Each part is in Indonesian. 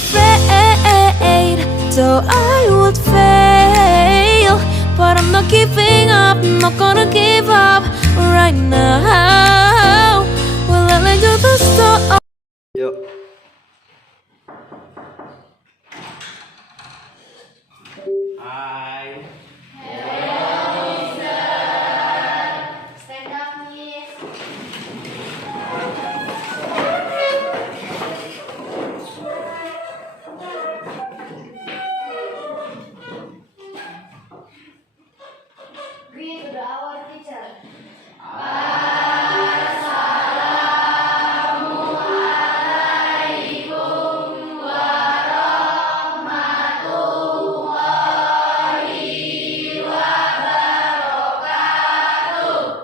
afraid, so I would fail. But I'm not giving up, not gonna give up right now. Well, I let you the storm. Yuk. Hai. Stand up, please. Greet to our teacher.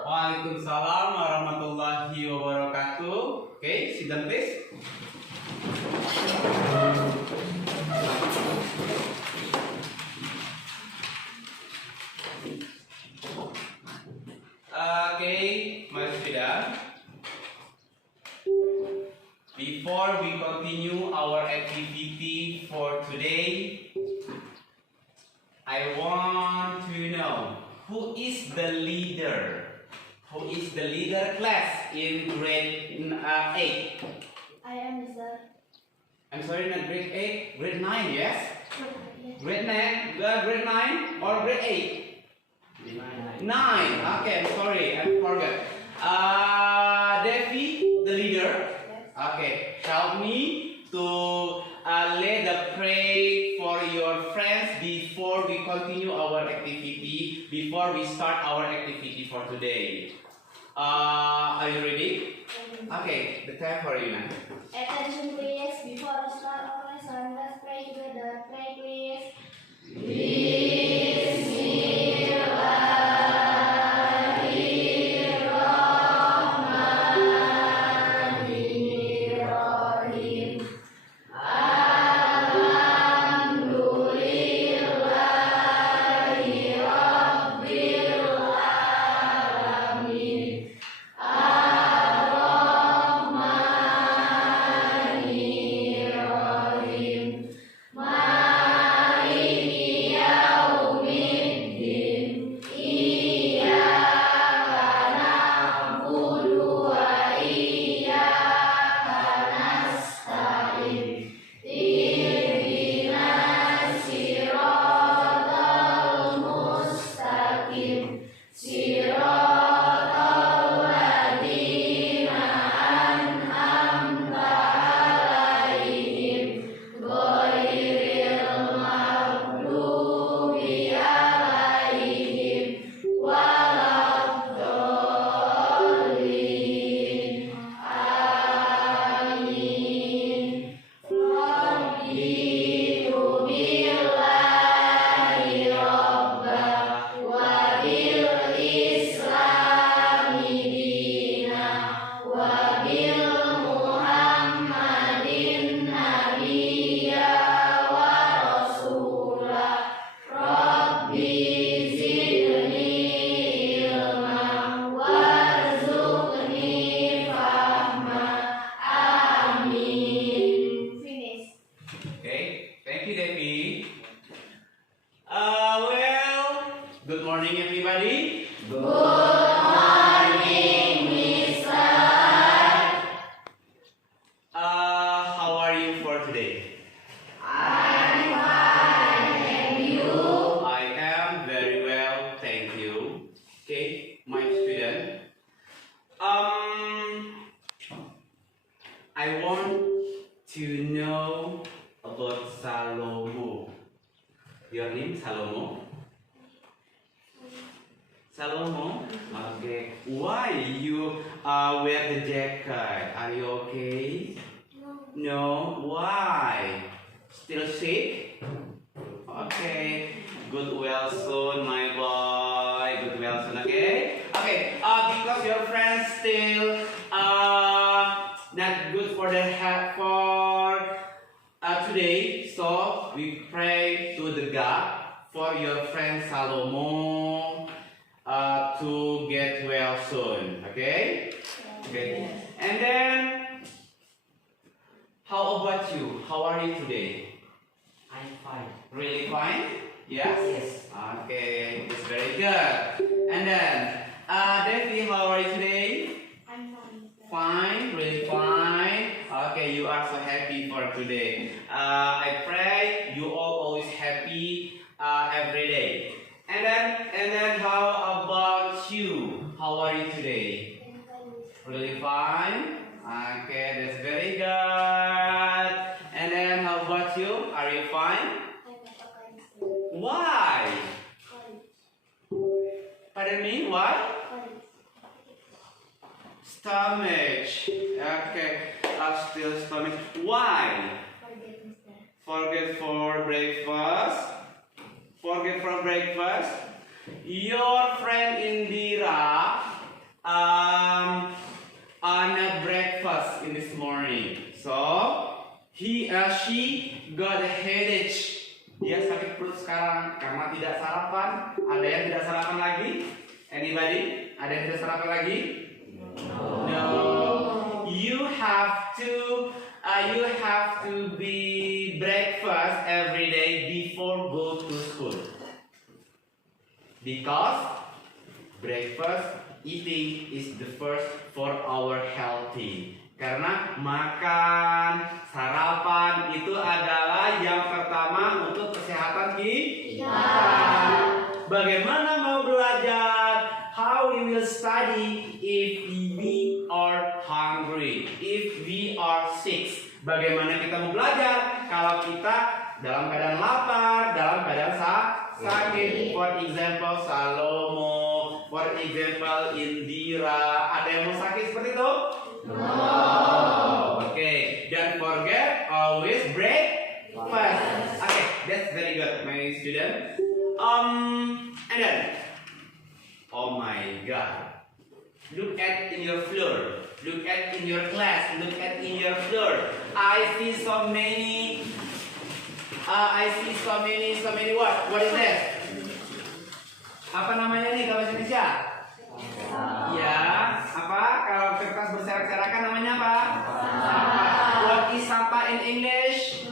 Waalaikumsalam warahmatullahi wabarakatuh. Okay, sit down please. Okay, my student. Before we continue our activity for today, I want to know who is the leader? Who is the leader class in grade 8? I am Mr. I'm sorry, not grade 8, grade 9, yes? Grade 9, grade 9 or grade 8? 9. Okay, I'm sorry, I forgot. Devi, the leader. Okay, help me to lead the pray for your friends before we continue our activity, before we start our activity for today. Are you ready? Okay, the time for you now. Attention please, before we start our lesson, let's pray together. Pray please. Finish. Okay, thank you, Devi. Good morning, everybody. How are you for today? I am very well, thank you. Okay, my student. I want to know about Salomo. Your name Salomo? Salomo? Okay. Why you wear the jacket? Are you okay? No. Why? Still sick? Okay. Good well soon, my boy. Good well soon, okay? Okay. Because your friends still not good for the health for today, so we pray to the God for your friend Salomo to get well soon. Okay? Okay. And then, how How about you? How are you today? I'm fine. Really fine? Yes? Yes. Okay, that's very good. And then, Devi, how are you today? I'm fine. Fine, really fine. Okay, you are so happy for today. I pray you all always happy every day. And then, how about you? How are you today? I'm fine. Really fine. Okay, that's very good. And then, how about you? Are you fine? I'm not okay. Why? College. Pardon me. Why? College. Stomach. Okay, still stomach. Why? Forget Mr. Forget for breakfast. Forget for breakfast. Your friend Indira on a breakfast in this morning. So she got a headache. Dia sakit perut sekarang karena tidak sarapan. Ada yang tidak sarapan lagi? Anybody? Ada yang tidak sarapan lagi? No. You have to be breakfast every day before go to school. Because breakfast eating is the first for our healthy. Karena makan, sarapan itu adalah yang pertama untuk kesehatan kita. Bagaimana mau belajar? How we will study if we are hungry, if we are sick? Bagaimana kita mau belajar kalau kita dalam keadaan lapar, dalam keadaan sakit? For example, Salomo, for example, Indira. Ada yang mau sakit seperti itu? No. Okay, don't forget always breakfast. Okay, that's very good, my student. And then, oh my God, look at in your floor, look at in your class, look at in your floor. I see so many what? What is that? Apa namanya nih kalau bahasa Indonesia? Ya, apa? Kalau kertas berserak-serakan namanya apa? Sampah. What is sampah in English?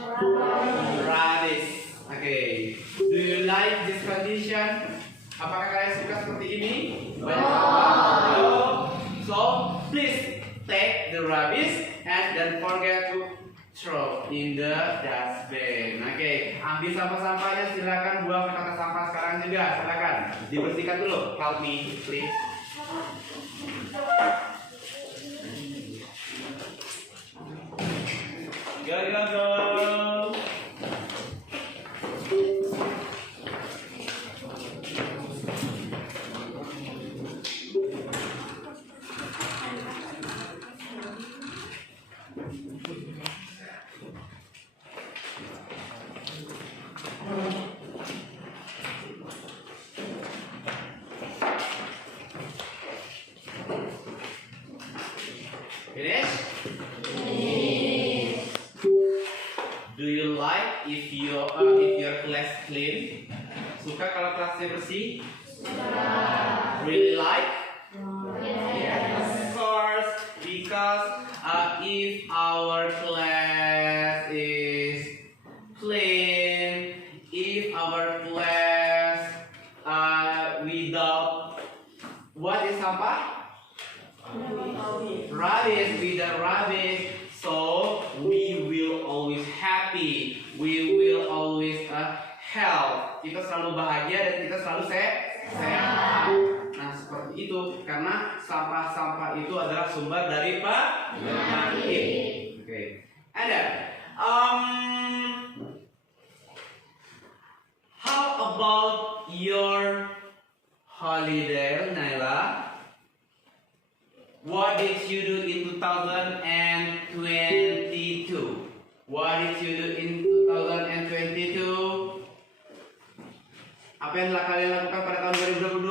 Rubbish. Okay. Do you like this condition? Apakah kalian suka seperti ini? Banyak sampah. No. So, please take the rubbish and don't forget to throw in the dustbin. Oke, ambil sampah-sampahnya, silakan buang ke kotak sampah sekarang juga, silakan dibersihkan dulu. Help me, please. Go. Finish? Do you like if your class clean? Suka kalau kelasnya bersih? Really like? Yes, of course. Because if our class is clean, if our class without what is sampah? Rubbish, with the rubbish, so we will always happy, we will always health. Kita selalu bahagia dan kita selalu sehat. Nah seperti itu karena sampah-sampah itu adalah sumber dari penyakit. Okay. And then, how about your holiday, Naila? What did you do in 2022? What did you do in 2022? Apa yang telah kalian lakukan pada tahun 2022?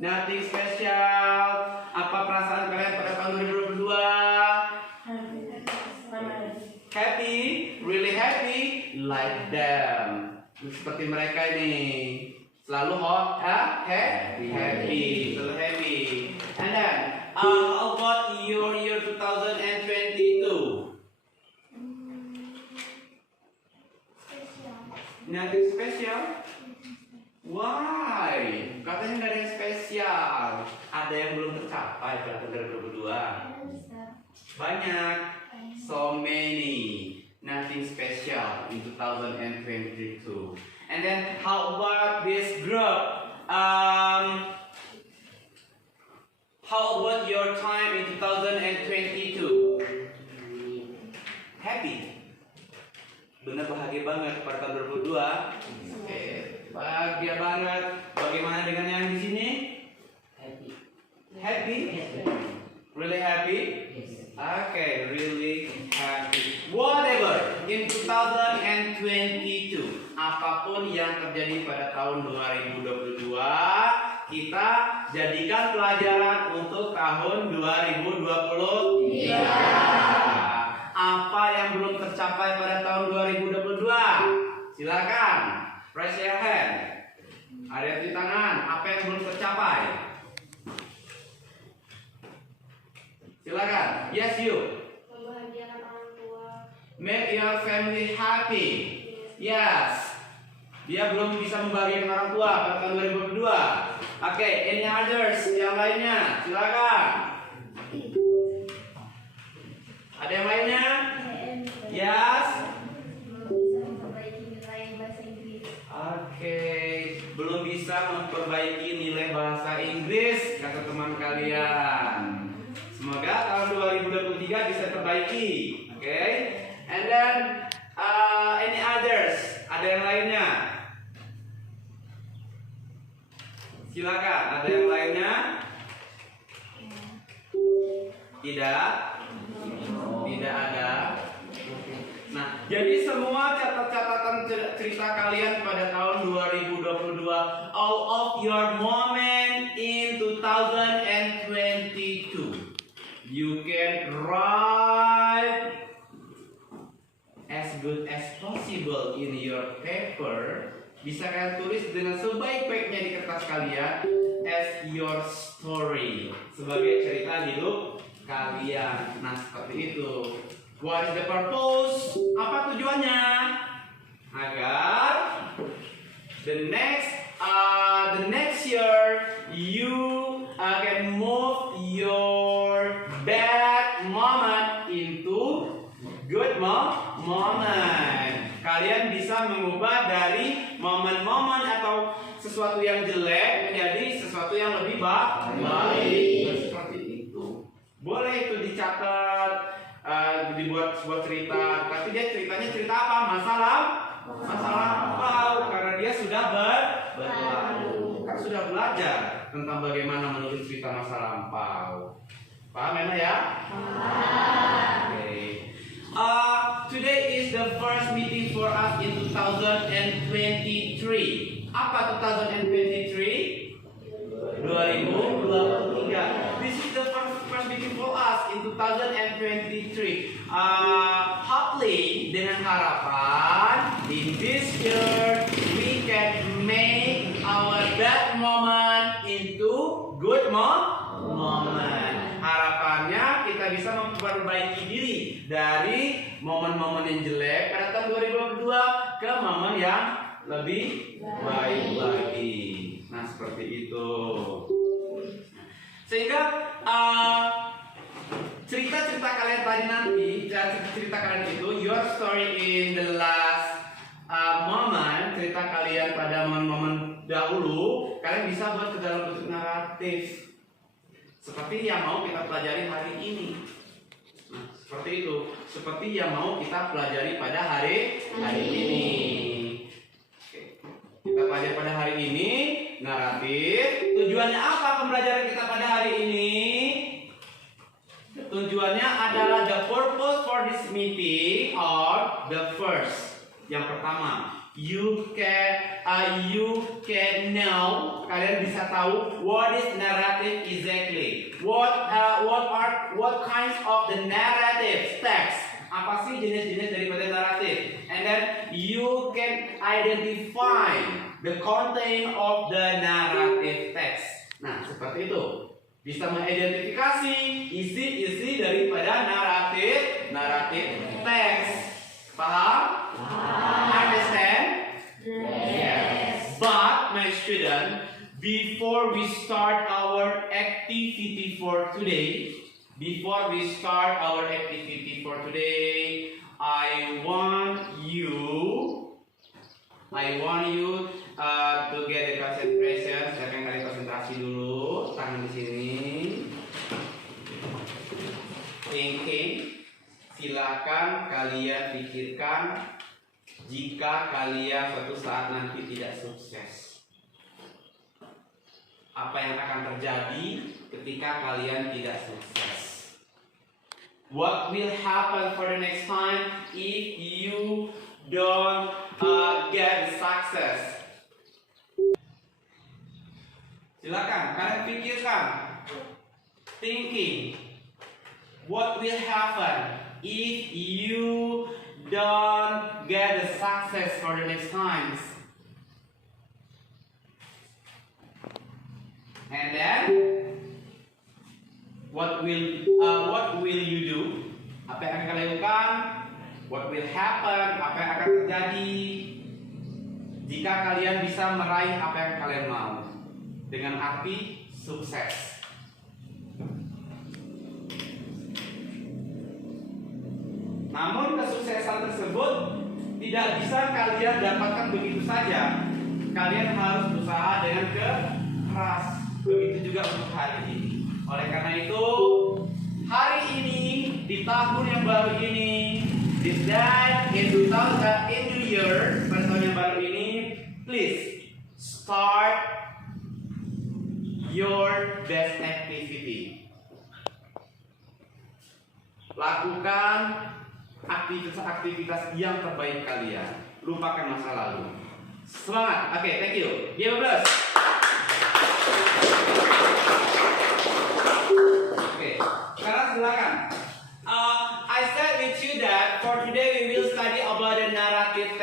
Nothing special. Apa perasaan kalian pada tahun 2022? Happy, really happy, like them. Seperti mereka ini. Selalu happy, selalu happy. And then, How about your year 2022? Special. Nothing special? Why? Katanya nggak ada yang spesial. Ada yang belum tercapai pada tahun 2022. Banyak. So many. Nothing special in 2022. And then how about this group? How about your time in 2022? Happy. Benar bahagia banget pada tahun 2022. Oke, bahagia banget. Bagaimana dengan yang di sini? Happy? Really happy? Okay, really happy. Whatever in 2022, apapun yang terjadi pada tahun 2022, kita jadikan pelajaran untuk tahun 2023. Apa yang belum tercapai pada tahun 2022? Silakan, raise your hand. Ada di tangan. Apa yang belum tercapai? Silakan. Yes, you. Membahagiakan orang tua. Make your family happy. Yes. Dia belum bisa membahagiakan orang tua pada tahun 2022. Oke, any others? Yang lainnya, silakan. Ada yang lainnya? Yes. Belum bisa memperbaiki nilai bahasa Inggris. Oke, belum bisa memperbaiki nilai bahasa Inggris kata teman kalian. Semoga tahun 2023 bisa perbaiki. Oke. And then any others? Ada yang lainnya? Silakan. Ada yang lainnya? Tidak. Tidak ada. Nah, jadi semua catatan cerita kalian pada tahun 2022, all of your moment in 2022, you can write as good as possible in your paper. Bisa kalian tulis dengan sebaik-baiknya di kertas kalian as your story, sebagai cerita hidup kalian. Nah, seperti itu. What is the purpose? Apa tujuannya? Agar the next year you can move your bad moment into good moment. Kalian bisa mengubah dari momen-momen atau sesuatu yang jelek menjadi sesuatu yang lebih baik. Seperti itu. Boleh itu dicatat. Dibuat sebuah cerita, tapi dia ceritanya cerita apa? Masalah lampau, karena dia sudah berlalu. Kan sudah belajar tentang bagaimana menulis cerita masa lampau. Paham ya? Okay. Today is the first meeting for us in 2023. Apa 2023? 2023. This is the first meeting for us in 2023. Hopefully, dengan harapan in this year we can make our bad moment into good moment. Harapannya kita bisa memperbaiki diri dari momen-momen yang jelek pada tahun 2022 ke momen yang lebih baik lagi. Nah, seperti itu. Sehingga cerita-cerita kalian tadi nanti, cerita kalian itu, your story in the last moment, cerita kalian pada momen-momen dahulu, kalian bisa buat ke dalam bentuk naratif. Seperti yang mau kita pelajari hari ini. Nah, seperti itu. Seperti yang mau kita pelajari pada hari ini. Kita pelajari pada hari ini naratif. Tujuannya apa pembelajaran kita pada hari ini? Tujuannya adalah the purpose for this meeting or the first. Yang pertama, you can know, kalian bisa tahu what is narrative exactly. What kinds of the narrative text? Apa sih jenis-jenis daripada naratif? And then you can identify the content of the narrative text. Nah, seperti itu. bisa mengidentifikasi isi-isi daripada naratif teks. Paham? Understand? Yes. But my student, before we start our activity for today, I want you to get the concentration. Silakan kalian konsentrasi dulu. Tangan di sini. Thinking. Silakan kalian pikirkan jika kalian suatu saat nanti tidak sukses. Apa yang akan terjadi ketika kalian tidak sukses? What will happen for the next time if you don't get success? Silakan kalian pikirkan, thinking, what will happen if you don't get the success for the next times? And then, what will you do? Apa yang akan kalian lakukan? What will happen? Apa yang akan terjadi jika kalian bisa meraih apa yang kalian mau? Dengan arti sukses. Namun kesuksesan tersebut tidak bisa kalian dapatkan begitu saja. Kalian harus berusaha dengan keras. Begitu juga untuk hari ini. Oleh karena itu, hari ini di tahun yang baru ini, this day in 2000 in New Year, pada tahun yang baru ini, please start your best activity. Lakukan aktivitas yang terbaik kalian. Lupakan masa lalu. Semangat. Oke, thank you. Give a blast. Oke, sekarang silakan. I said with you that for today we will study about the narrative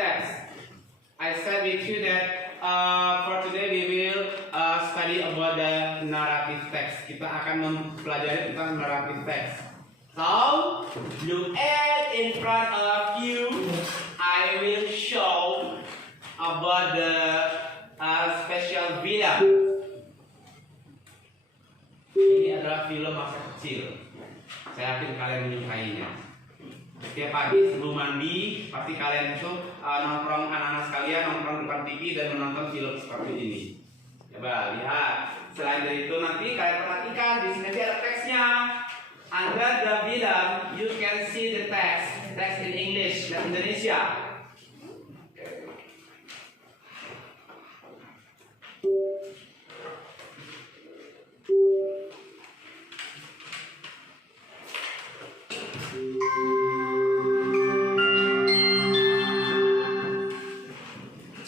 text. Kita akan mempelajari tentang narrative text. So, look at in front of you. I will show about the special film. Ini adalah film masa kecil. Saya yakin kalian menyukainya. Setiap pagi sebelum mandi, pasti kalian itu nongkrong anak-anak sekalian nongkrong depan TV dan menonton film seperti ini. Coba lihat. Selain dari itu nanti kalian perhatikan di sini ada teksnya. Under the film, you can see the text in English dan Indonesia.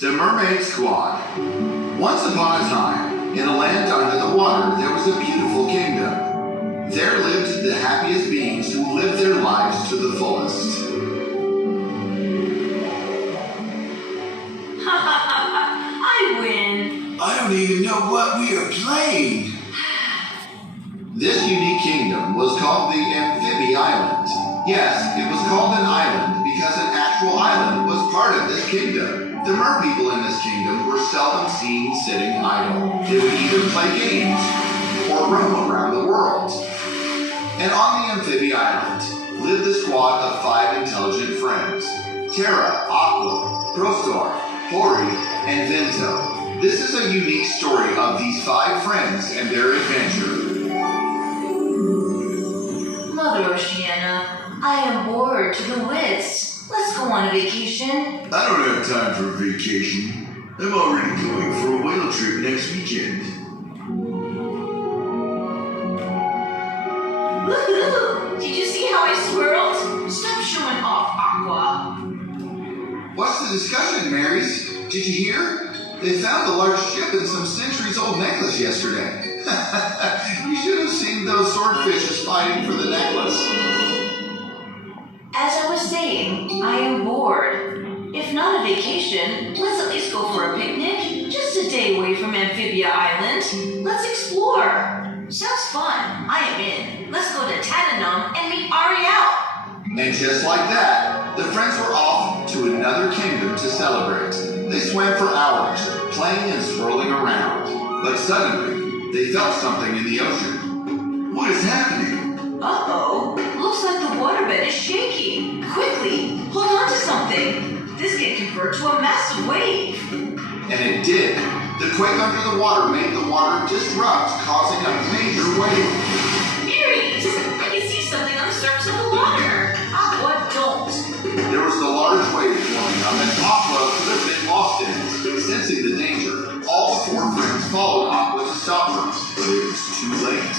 The Mermaid Squad. Once upon a time, in a land under the water, there was a beautiful kingdom. There lived the happiest beings who lived their lives to the fullest. I win. I don't even know what we are playing. This unique kingdom was called the Amphibi Island. Yes, it was called an island because an actual island was part of this kingdom. The mer people in this kingdom were seldom seen sitting idle. They would either play games or roam around the world. And on the Amphibi Island lived a squad of 5 intelligent friends: Terra, Aqua, Prostor, Hori, and Vento. This is a unique story of these 5 friends and their adventure. Mother Oceana, I am bored to the wits. Let's go on a vacation. I don't have time for a vacation. I'm already going for a whale trip next weekend. Woohoo! Did you see how I swirled? Stop showing off, Aqua. What's the discussion, Marys? Did you hear? They found a large ship and some centuries-old necklace yesterday. You should have seen those swordfishes fighting for the necklace. As I was saying, I am bored. If not a vacation, let's at least go for a picnic. Just a day away from Amphibia Island. Let's explore. Sounds fun. I am in. Let's go to Tannenum and meet Ariel. And just like that, the friends were off to another kingdom to celebrate. They swam for hours, playing and swirling around. But suddenly, they felt something in the ocean. What is happening? Uh-oh. Looks like the waterbed is shaking. Quickly, hold on to something. This can convert to a massive wave. And it did. The quake under the water made the water disrupt, causing a major wave. Mary's! I can see something on the surface of the water. Aqua, don't. There was the large wave forming up, and Aqua could have been lost in it. Sensing the danger, all the four friends followed Aqua to stop her, but it was too late.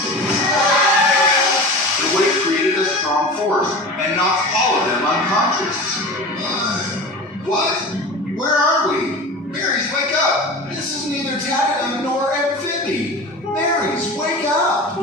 The wave created a strong force and knocked all of them unconscious. What? Where are we? Marys, wake up! This is neither Tannenum nor Amphibi. Marys, wake up!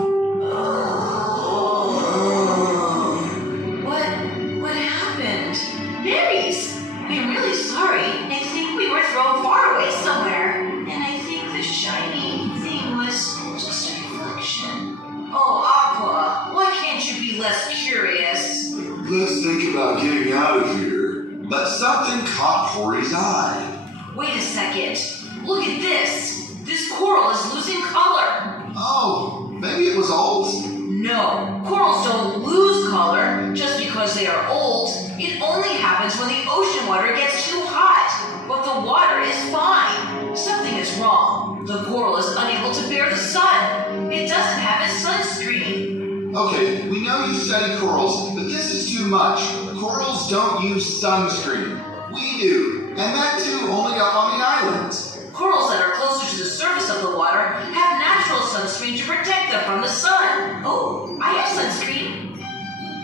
What happened? Mary's! I'm really sorry. I think we were thrown far away somewhere. And I think the shiny thing was just a reflection. Oh, Aqua, why can't you be less curious? Let's think about getting out of here. But something caught Hori's eye. Wait a second. Look at this. This coral is losing color. Oh, maybe it was old. No, corals don't lose color just because they are old. It only happens when the ocean water gets too hot. But the water is fine. Something is wrong. The coral is unable to bear the sun. It doesn't have its sunscreen. Okay, we know you study corals, but this is too much. Corals don't use sunscreen. We do, and that too only up on the islands. Corals that are closer to the surface of the water have natural sunscreen to protect them from the sun. Oh, I have sunscreen.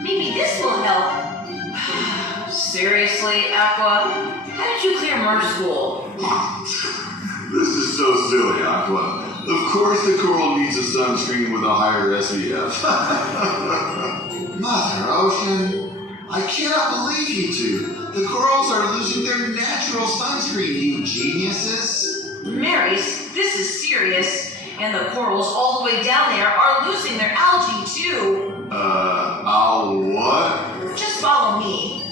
Maybe this will help. Seriously, Aqua? How did you clear merge school? This is so silly, Aqua. Of course the coral needs a sunscreen with a higher SPF. Mother Ocean, I cannot believe you two. The corals are losing their natural sunscreen, you geniuses. Marys, this is serious. And the corals all the way down there are losing their algae too. What? Just follow me.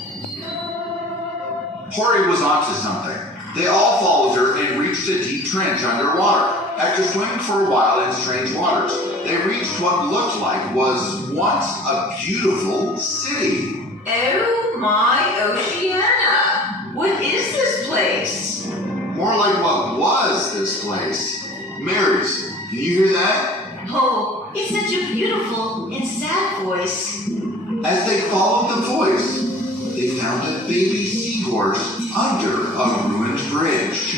Hori was onto something. They all followed her and reached a deep trench underwater. After swimming for a while in strange waters, they reached what looked like was once a beautiful city. Oh my Oceana! What is this place? More like what was this place. Marys, can you hear that? Oh, it's such a beautiful and sad voice. As they followed the voice, they found a baby seahorse under a ruined bridge.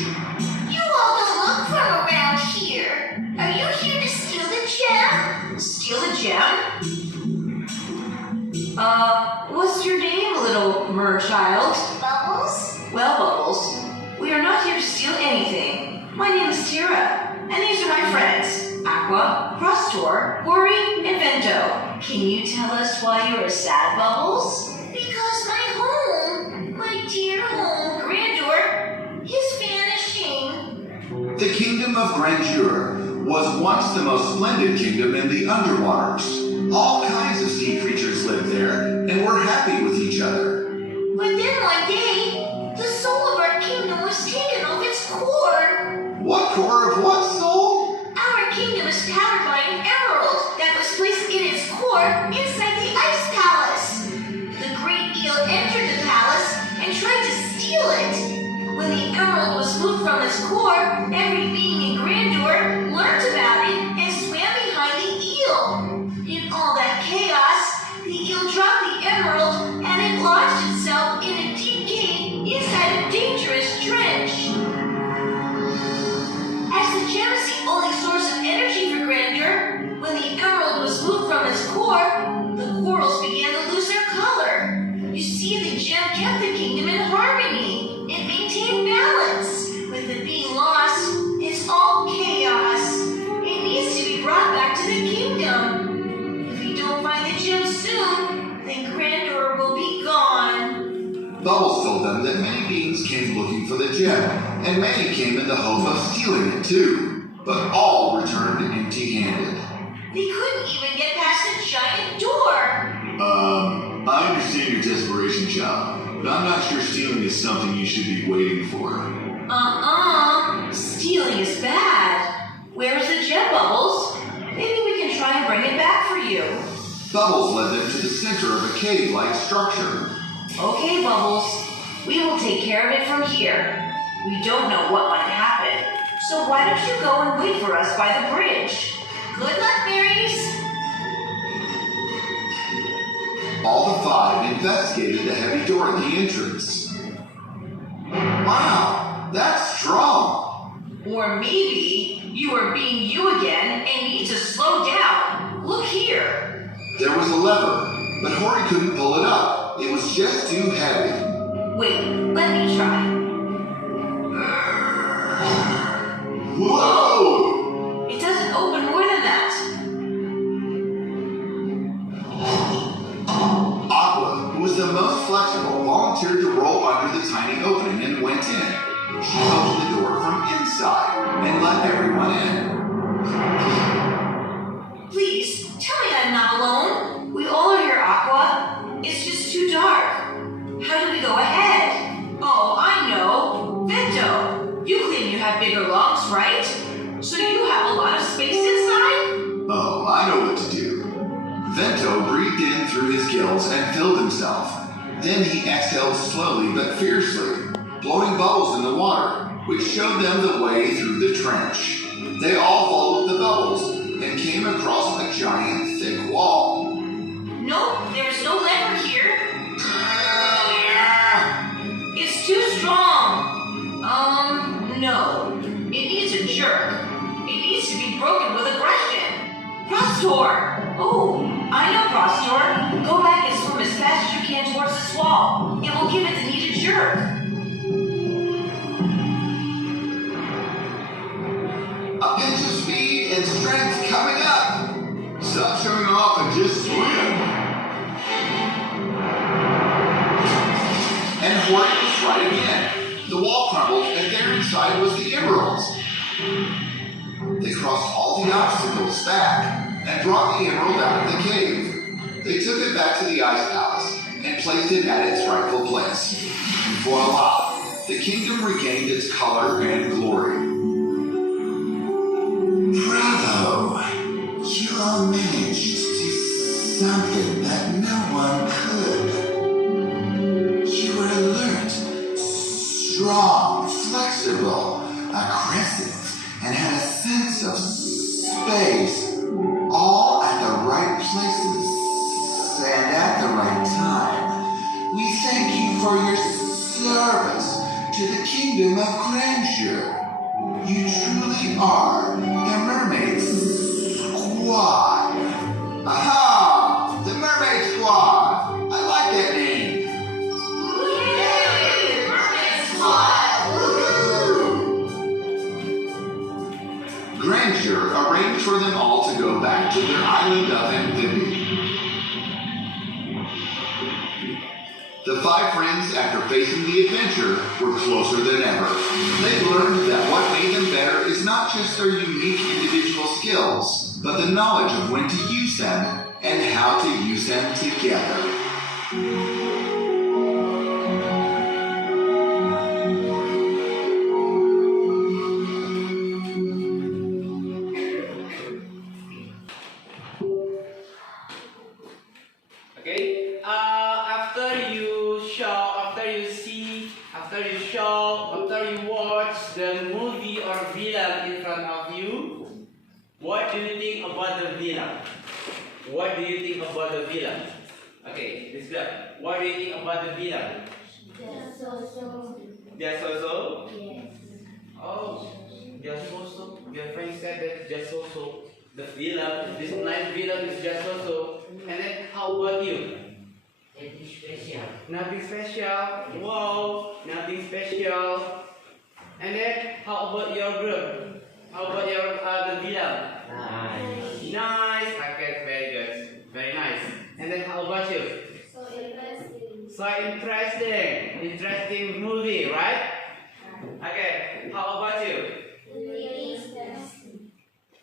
You all don't look from around here. Are you here to steal the gem? Steal the gem? What's your name, little mer-child? Bubbles? Well, Bubbles, we are not here to steal anything. My name is Tira, and these are my friends, Aqua, Prostor, Hori, and Vento. Can you tell us why you're sad, Bubbles? Because my home, my dear home, Grandeur, is vanishing. The kingdom of Grandeur was once the most splendid kingdom in the underwaters. All kinds of sea creatures lived there and were happy with each other. But then one day, the soul of our kingdom was taken off its core. What core of what soul? Our kingdom is powered by an emerald that was placed in its core inside the ice palace. The great eel entered the palace and tried to steal it. When the emerald was moved from its core, every being in Grandeur learned about it and swam behind the eel. In all that chaos, the eel dropped the emerald and it lodged itself in a deep cave inside a dangerous trench. As the gem is the only source of energy for Grandeur, when the emerald was moved from its core, the corals began to lose their color. You see, the gem kept the kingdom in harmony. It maintained balance. With it being lost, it's all chaos. It needs to be brought back to the kingdom. If we don't find the gem soon, then Grandeur will be gone. Bubbles told them that many beings came looking for the gem, and many came in the hope of stealing it too. But all returned empty-handed. They couldn't even get past the giant door. I understand your desperation, child, but I'm not sure stealing is something you should be waiting for. Stealing is bad. Where's the gem, Bubbles? Maybe we can try and bring it back for you. Bubbles led them to the center of a cave-like structure. Okay, Bubbles. We will take care of it from here. We don't know what might happen. So why don't you go and wait for us by the bridge? Good luck, Marys. All the five investigated the heavy door at the entrance. Wow, that's strong. Or maybe you are being you again and need to slow down. Look here. There was a lever, but Hori couldn't pull it up. It was just too heavy. Wait, let me try. Whoa! It doesn't open more than that. Aqua, who was the most flexible, volunteered to roll under the tiny opening and went in. She opened the door from inside and let everyone in. Please, tell me I'm not alone. We all are here, Aqua. It's just too dark. How do we go ahead? Oh, I know. Vento, you claim you have bigger lungs, right? So you have a lot of space inside? Oh, I know what to do. Vento breathed in through his gills and filled himself. Then he exhaled slowly but fiercely, blowing bubbles in the water, which showed them the way through the trench. They all followed the bubbles and came across a giant thick wall. Nope, there's no lever here. It's too strong. No. It needs a jerk. It needs to be broken with aggression. Prostor! Oh, I know Prostor. Go back and swim as fast as you can towards this wall. It will give it the needed jerk. A pinch of speed and strength coming up. Stop showing off and just swim. And Hori was right again. The wall crumbled, and there inside was the emeralds. They crossed all the obstacles back and brought the emerald out of the cave. They took it back to the Ice Palace and placed it at its rightful place. And voila! The kingdom regained its color and glory. Bravo! You all managed to do something that no one could. You were alert, strong, flexible, aggressive, and had a sense of space, all at the right places and at the right time. We thank you for your service to the kingdom of grandeur. You truly are the Mermaid Squad. Aha! The Mermaid Squad! I like that name. Yay! Mermaid Squad! Woohoo! Grandeur arranged for them all to go back to their island of Amphibia. The five friends, after facing the adventure, were closer than ever. They learned that what made them better is not just their unique individual skills, but the knowledge of when to use them and how to use them together. Okay. After you watch the movie or film in front of you, what do you think about the villain? What do you think about the villain? Okay, this guy. What do you think about the villain? They're so. They're so-so? Yes. Oh, they're so-so. Your friend said that just so-so. The villain, this nice villain is just so-so. And then how about you? Nothing special. Nothing special. Wow, nothing special. And then how about your group? How about your the villain? Nice. Nice. Okay, very good. Very nice. And then how about you? So interesting. So interesting. Interesting movie, right? Okay, how about you? Really interesting.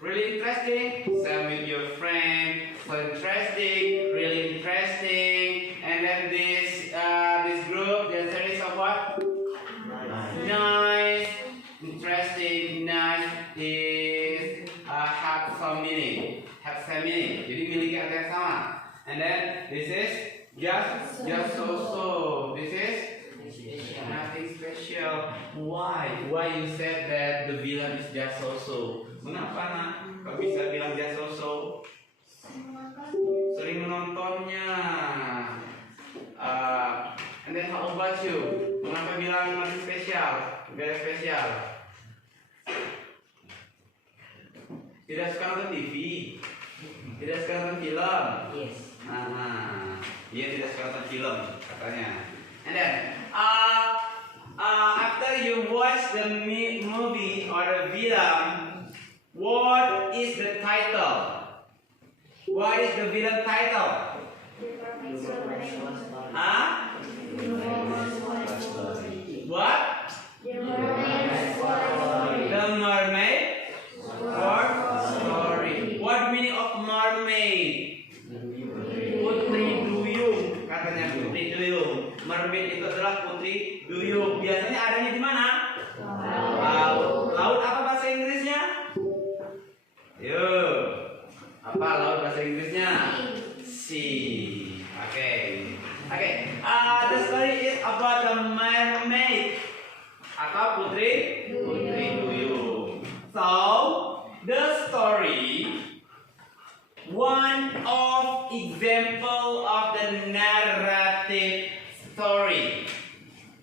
Really Really interesting. Same with your friend. So interesting. Really interesting. And then this group, the series of what? Nice. Interesting. Nice is have some meaning. Have some meaning. Jadi miliki arti yang sama. And then this is just so. This is nothing special. Why? Why you said that the villain is just so? Kenapa nak? Kau bisa bilang just so? Sering menontonnya. And then how about you? Kenapa bilang nothing special? Very special. Tidak suka nonton TV. Tidak suka nonton film. Yes. Dia tidak suka nonton film katanya. And then after you watch the movie or the film, what is the title? What is the villain title? Huh? What? The mermaid or story. What meaning of mermaid? Putri duyung, katanya putri duyung. Mermaid itu adalah putri duyung. Biasanya adanya di mana? Laut. Laut apa bahasa Inggrisnya? Yuk. Apa laut bahasa Inggrisnya? Sea. Okay. The story is about the mermaid atau putri duyung. So, the story, one of example of the narrative story,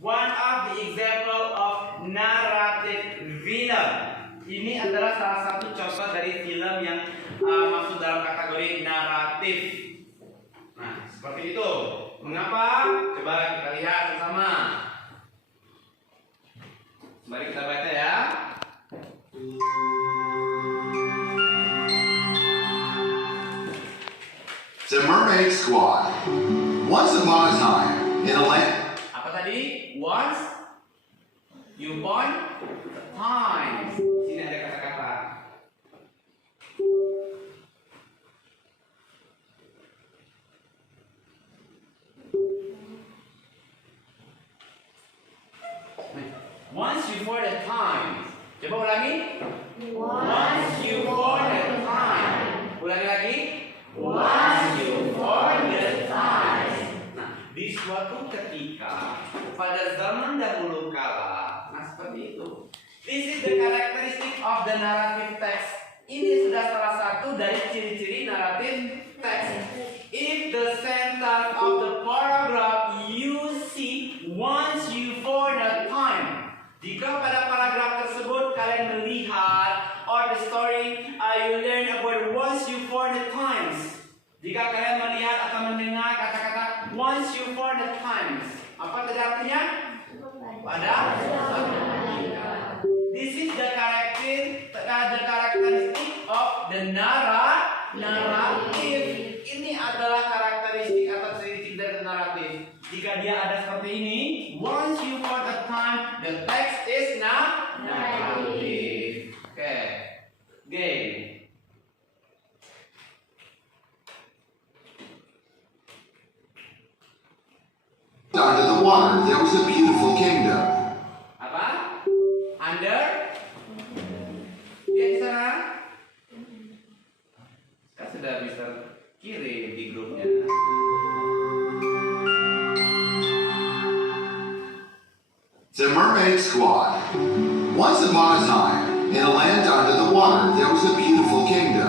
one of the example of narrative film. Ini adalah salah satu contoh dari film yang masuk dalam kategori naratif. Nah, seperti itu. Mengapa? Coba kita lihat bersama. Mari kita baca ya. The Mermaid Squad. Once upon a time, in a land. Apa tadi? Once upon a time. Sini ada kata-kata. Once upon a time. Coba ulangi. Once upon a time. Ulangi lagi. Once upon a time. Nah, di suatu ketika pada zaman dahulu kala. Nah, seperti itu. This is the characteristic of the narrative text. Ini sudah salah satu dari ciri-ciri naratif text. If the center of the paragraph you see once upon a time. Jika pada paragraf tersebut kalian melihat or the story you learn about once upon a times. Jika kalian melihat atau mendengar kata-kata once upon a times, apa tadi artinya? Pada suatu ketika. This is the characteristic of the narrative. Ini adalah karakteristik atau ciri-ciri dari naratif. Jika dia ada seperti ini, once upon a time, the text is narrative. Okay. Game. Under the water, there was a beautiful kingdom. Apa? Under? Dia di sana? Kan sudah bisa kirim di grupnya. The Mermaid Squad. Once upon a time, in a land under the water, there was a beautiful kingdom.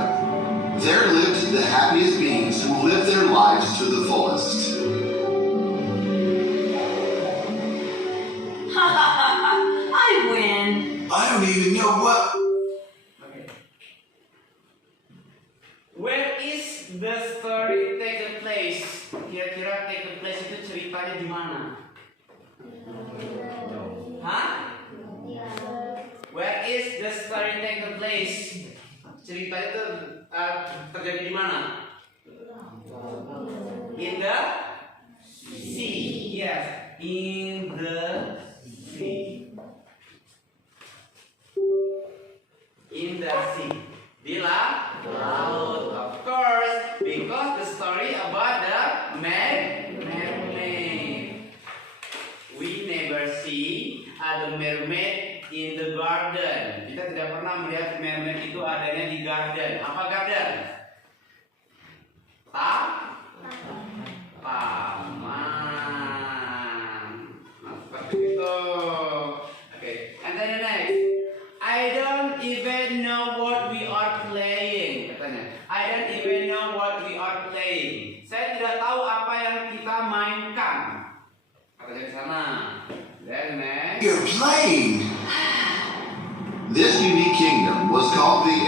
There lived the happiest beings who lived their lives to the fullest. I win. I don't even know what. Okay. Where is the story take place? Kira-kira take place itu ceritanya di mana? Hah? Where is the story take place? Ceritanya itu terjadi di mana? In the sea. Yes, in the sea. In the sea. Di laut. Of course, because the story about the mermaid. We never see the mermaid in the garden. Kita tidak pernah melihat mermaid itu adanya di garden. Apa garden? Taman. Nah, seperti itu. Okay, and then the next. I don't even know what we are playing. Katanya. I don't even know what we are playing. Saya tidak tahu apa yang kita mainkan. Katanya di sana. Then next. You're playing. This unique kingdom was called the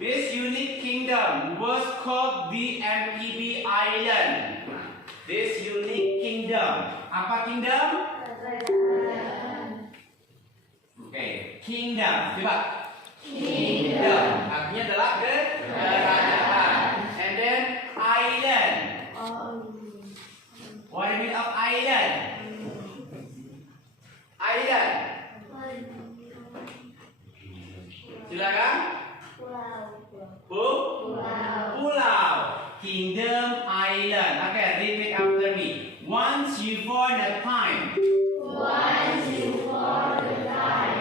This unique kingdom was called the Amphibi Island. This unique kingdom. Apa kingdom? Oke, kingdom. Coba. Kingdom. Artinya adalah kerajaan. And then island. What do you mean of island? Island. Silakan. Pulau. Kingdom island. Okay, repeat after me. Once upon a time.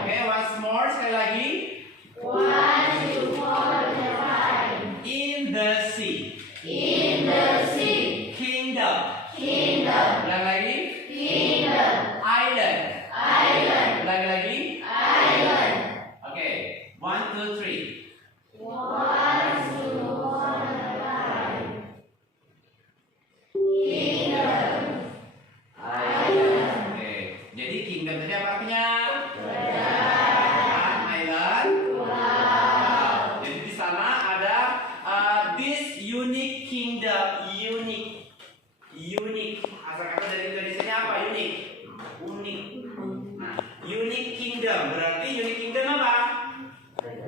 Okay, once more. Sekali lagi. In the sea. Kingdom. Ulang lagi. Island. Ulang lagi. Okay. 1, 2, 3. Jadi kingdom tadi apa artinya? Island. Jadi di sana ada this unique kingdom. Unique. Asal kata dari Indonesia apa? Unik. Nah, unique kingdom berarti unique kingdom apa?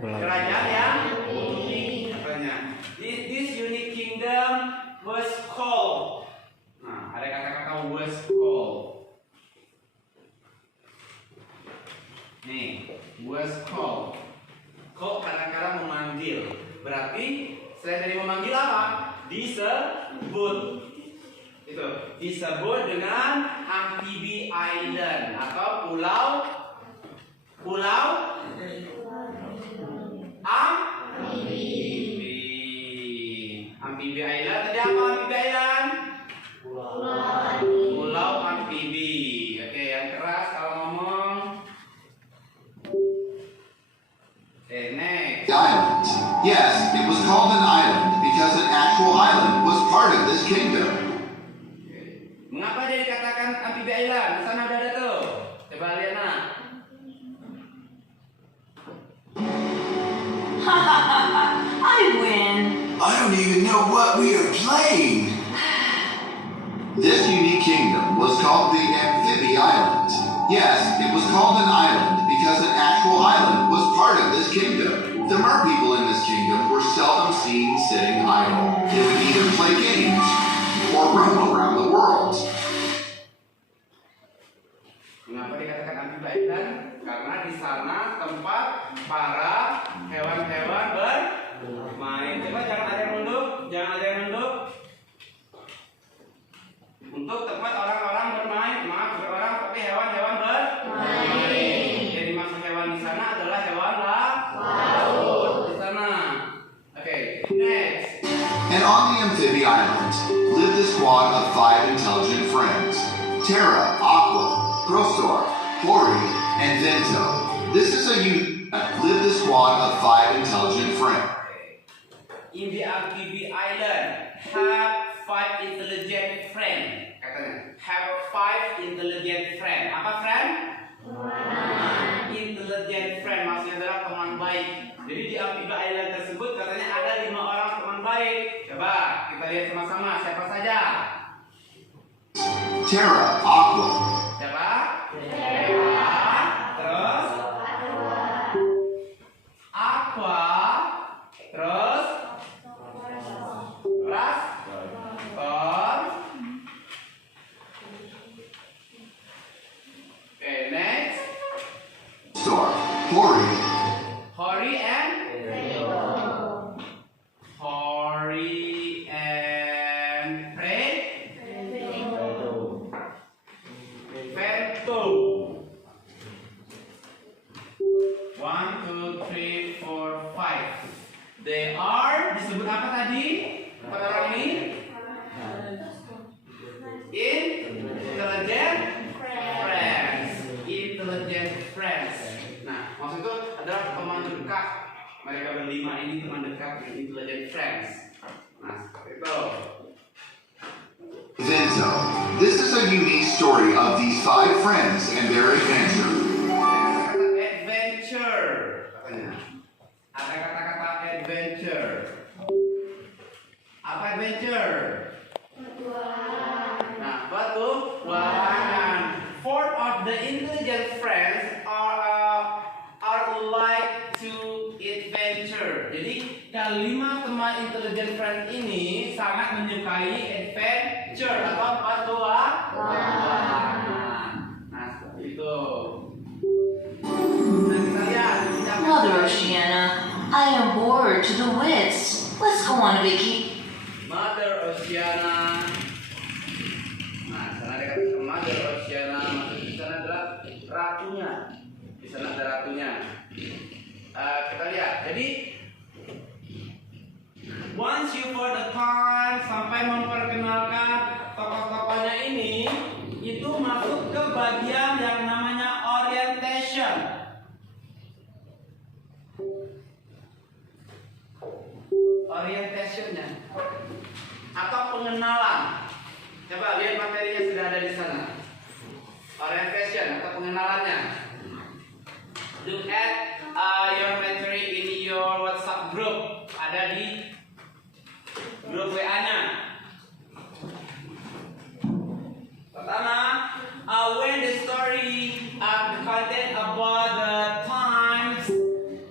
Kerajaan yang unik. Katanya. This unique kingdom was called. Nah, ada kata-kata was called. Nih, was called. Call kadang-kadang memanggil. Berarti selain dari memanggil apa? Disebut. Itu disebut dengan Amphibi Island atau pulau Amphibi Island. Tadi apa Amphibi Island? Pulau Amphibi. Oke, yang keras kalau ngomong. Okay, next. island. Yes, it was called an island because an actual island was part of this kingdom. Mengapa dia dikatakan Amphibi Island? Di sana udah ada tuh. Coba lihat nak. I win. I don't even know what we are playing. This unique kingdom was called the Amphibi Island. Yes, it was called an island because an actual island was part of this kingdom. The mer people in this kingdom were seldom seen sitting idle. They would either play games or roam around the world. Mengapa dikatakan Amphibi Island? Karena di sana tempat para hewan-hewan bermain. Coba jangan ada yang nunduk. Untuk tempat orang-orang bermain, berorang tapi hewan-hewan bermain. Jadi maksud hewan di sana adalah hewan laut di sana. Okay, next. And on the Amphibi Island lived a squad of 5 intelligent friends: Terra, Aqua, Prostor, Hori, and Vento. This is lived a squad of 5 intelligent friends. In the Amphibi Island, have 5 intelligent friend. Katanya, have 5 intelligent friend. Apa friend? Intelligent friend maksudnya adalah teman baik. Jadi di Amphibi Island tersebut katanya ada 5 orang teman baik. Coba kita lihat sama-sama siapa saja. Terra, Aqua, Siapa? Terra. Terus Aqua. Terus Okay, next. Star, Hori, Hori. Intelligent friends. Intelligent friends. Nah, maksud itu adalah teman dekat. Mereka berlima ini teman dekat dengan intelligent friends. Nah, seperti itu. Vento. This is a unique story of these 5 friends and their adventure. Adventure. Katanya. Ada kata-kata adventure. Apa adventure? Nah, apa tuh? Petualangan. 4 of the intelligent friends are like to adventure. Jadi, kelima teman intelligent friend ini sangat menyukai adventure atau petualangan. Nah, seperti itu. Nah, kita lihat. Mother Oceana, I am bored to the wits. Let's go on a vacation. Mother Oceana. Nah, sana ada kata Mother Oceana. Maksud di sana adalah ratunya. Di sana ada ratunya. Kita lihat. Jadi, once you for the time sampai memperkenalkan tokoh-tokohnya ini, itu masuk ke bagian yang namanya orientation. Orientationnya atau pengenalan. Coba lihat materinya sudah ada di sana. Orientation atau pengenalannya. Look at your material in your WhatsApp group. Ada di grup WA-nya. Pertama, when the story content about the times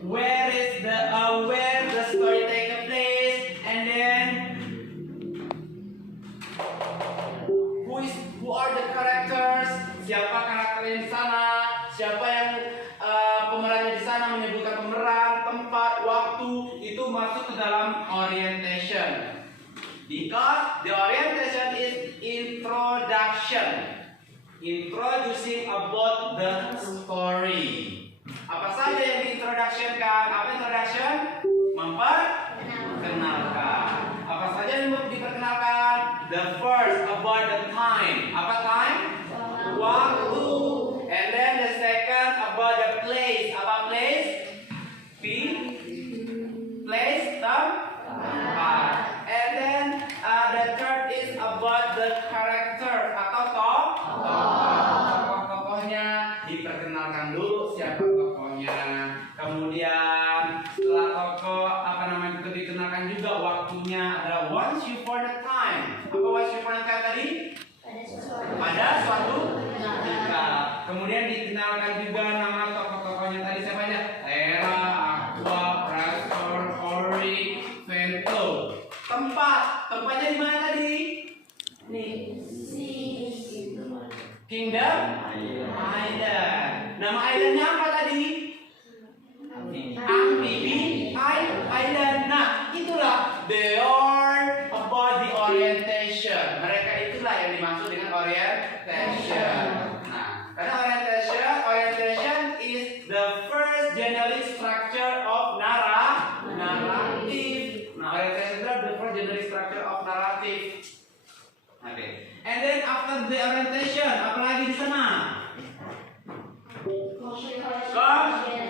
where the story take place, and then who are the characters, siapa karakternya di sana, siapa yang pemerannya di sana, menyebutkan pemeran, tempat, waktu, itu masuk ke dalam orientation. Because the orientation is introduction, introducing about the story. Apa saja yang diintroductionkan? Apa introduction? Memperkenalkan. Apa saja yang diperkenalkan? The first about the time. Apa time? Waktu. And then the second about the place. Apa place? Place, tempat. And then the third is about the character atau tokoh-tokohnya. Diperkenalkan dulu siapa tokohnya. Kemudian setelah tokoh itu dikenalkan juga waktunya adalah once you for the time. Apa once you for the time tadi? Pada suatu ketika. Kemudian dikenalkan juga nama tokoh-tokohnya tadi siapa aja? Hera, Aqua, Rastor, Ori, Vento. Tempatnya di mana tadi? Nih. Kingdom Island. Nama islandnya apa tadi? Amphibi Island. Nah, itulah they are about the orientation. Mereka itulah yang dimaksud dengan orientation. Nah, karena orientation is the first generic structure of narrative. Nah, orientation adalah the first generic structure of narrative. Okay. And then after the orientation, apa lagi di sana?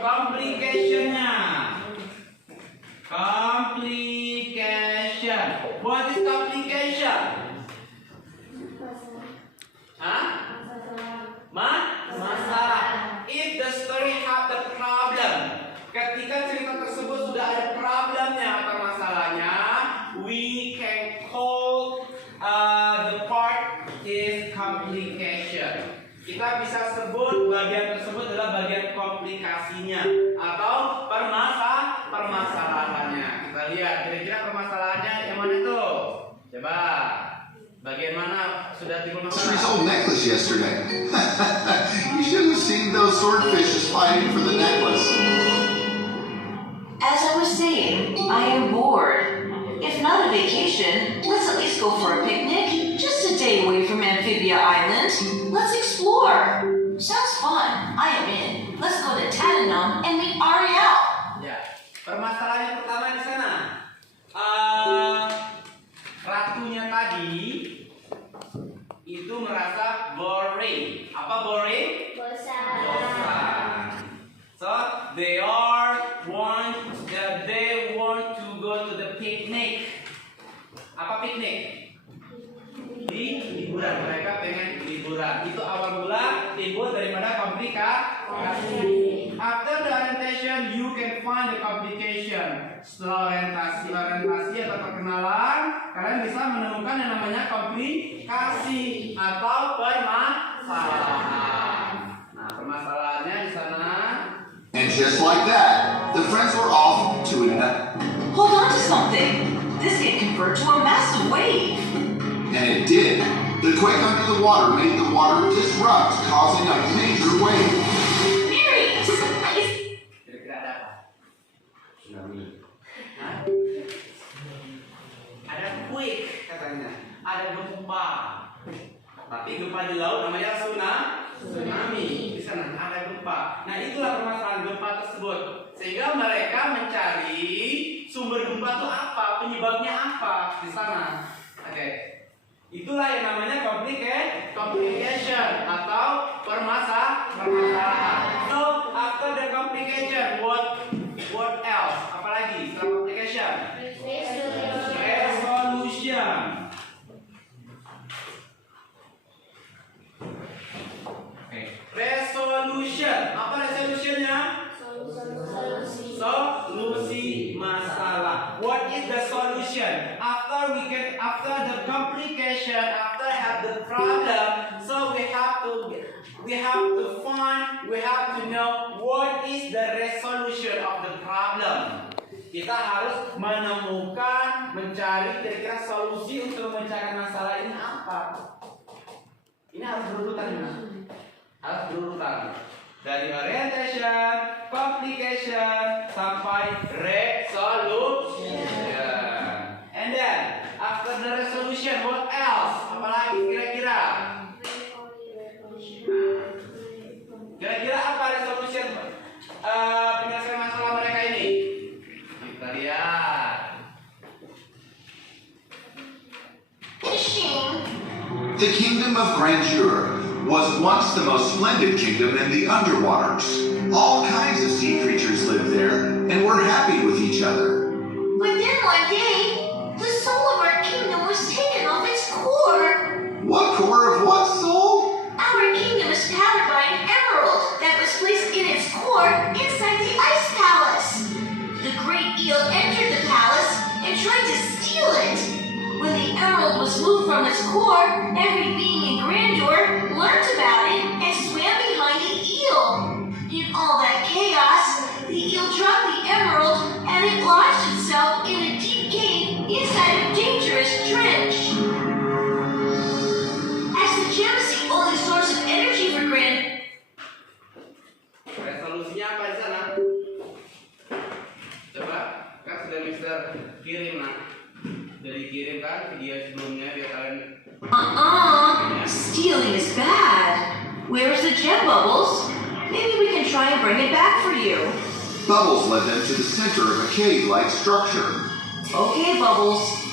Complication-nya. Complication. What is complication? Hah? Masalah. If the story have the problem, ketika cerita tersebut sudah ada problemnya atau masalahnya, we can call the part is complication. Kita bisa sebut bagian tersebut adalah bagian komplikasinya atau permasalahannya. Kita lihat kira-kira permasalahannya yang mana itu? Coba. Bagian mana sudah timbul Mystery's masalah? old necklace yesterday. You should have seen those swordfishes fighting for the necklace. As I was saying, I am bored. If not a vacation, let's at least go for a picnic. Just a day away from Amphibia Island. Let's explore. Sounds fun. I am in. Let's go to Tannenbaum and meet Ariel. Ya, permasalahan yang pertama di sana. Ratunya tadi itu itu merasa boring. Apa boring? Bosan. So they want to go to the picnic. Apa piknik? Liburan. Mereka pengen liburan. Itu awal mula timbul daripada komplikasi. After the orientation, you can find the complication. Setelah orientasi atau perkenalan, kalian bisa menemukan yang namanya komplikasi atau permasalahan. Nah, permasalahannya di sana. And just like that, the friends were off to another. Hold on to something. This can convert to a massive wave. And it did. The quake under the water made the water disrupt, causing a major wave. Mary, Kira-kira ada apa? Tsunami. Hah? Ada quake katanya. Ada gempa. Tapi gempa di laut namanya tsunami. Di sana ada gempa. Nah, itulah permasalahan gempa tersebut. Sehingga mereka mencari sumber gempa itu apa, penyebabnya apa di sana. Oke. Itulah yang namanya complication atau permasalahan. So, after the complication, what else? Apalagi setelah complication? Resolution. Resolution. Apa resolutionnya? Solusi masalah. What is the solution? After the complication, after have the problem, so we have to know what is the resolution of the problem. Kita harus mencari kira-kira solusi untuk memecahkan masalah ini apa. Ini harus berurutan, harus berurutan. Dari orientation, complication, sampai resolution. And then, after the resolution, what else? Apalagi kira-kira? Kira-kira apa resolution? Penyelesaian masalah mereka ini? Kita lihat. The kingdom of Grandeur was once the most splendid kingdom in the underwaters. All kinds of sea creatures lived there and were happy with each other. But then one day, the soul of our kingdom was taken off its core. What core of what soul? Our kingdom is powered by an emerald that was placed in its core inside the ice palace. The great eel entered the palace and tried to steal it. When the emerald was moved from its core, every being in Grandeur learned about it and swam behind the eel. In all that chaos, the eel dropped the emerald and it lodged itself in a deep cave inside a dangerous trench. As the gem is the only source of energy for Grand... Resolusinya apa di sana? Coba, kan sudah Mister kirim nak. Dari kirim kan video sebelumnya biar kalian. Stealing is bad. Where's the gem, Bubbles? Maybe we can try and bring it back for you. Bubbles led them to the center of a cave-like structure. Okay, Bubbles.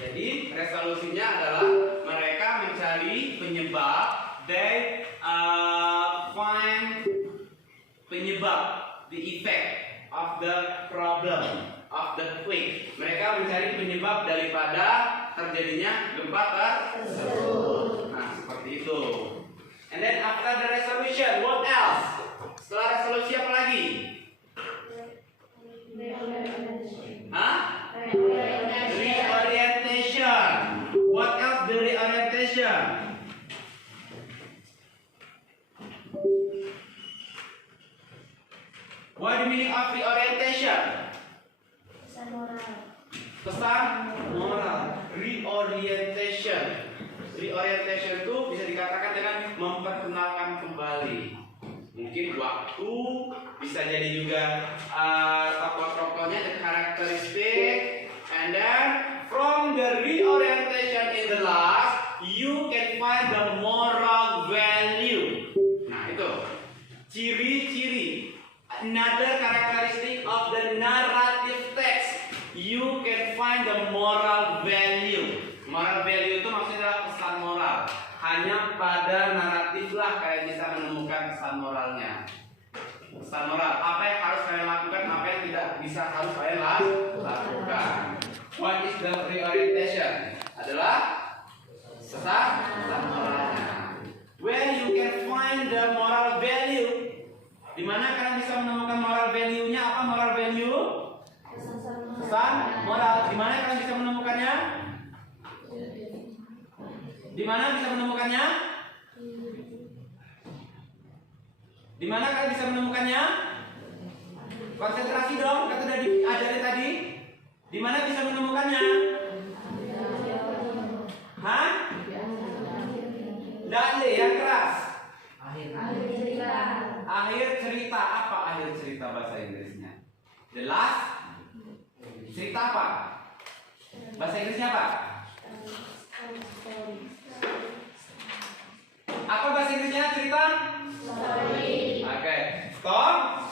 Jadi resolusinya adalah mereka mencari penyebab. They find penyebab, the effect of the problem, of the quake. Mereka mencari penyebab daripada terjadinya gempa tersebut. Nah, seperti itu. And then after the resolution, what else? Setelah resolusi apa lagi? Hah? Reorientation. What else the reorientation? What the meaning of reorientation? Pesan moral. Reorientation. Reorientation itu bisa dikatakan dengan memperkenalkan kembali. Mungkin waktu, bisa jadi juga tokoh-tokohnya, the characteristic, and then from the reorientation in the last, you can find the moral value. Nah itu ciri-ciri. Another characteristic of the narrative text, you can find the moral value. Moral value itu maksudnya hanya pada naratiflah kalian bisa menemukan pesan moralnya. Pesan moral, apa yang harus kalian lakukan, apa yang tidak bisa harus kalian lakukan. What is the reorientation? Adalah pesan moralnya. Where you can find the moral value. Di mana kalian bisa menemukan moral value-nya? Apa moral value? Pesan moral. Di mana kalian bisa menemukannya? Di mana bisa menemukannya? Di mana kalian bisa menemukannya? Konsentrasi dong, kan sudah diajari tadi. Di mana bisa menemukannya? Hah? Dale yang keras. Akhir cerita. Apa akhir cerita bahasa Inggrisnya? The last. Cerita apa? Bahasa Inggrisnya apa? Apa bahasa Inggrisnya cerita? Story. Okay.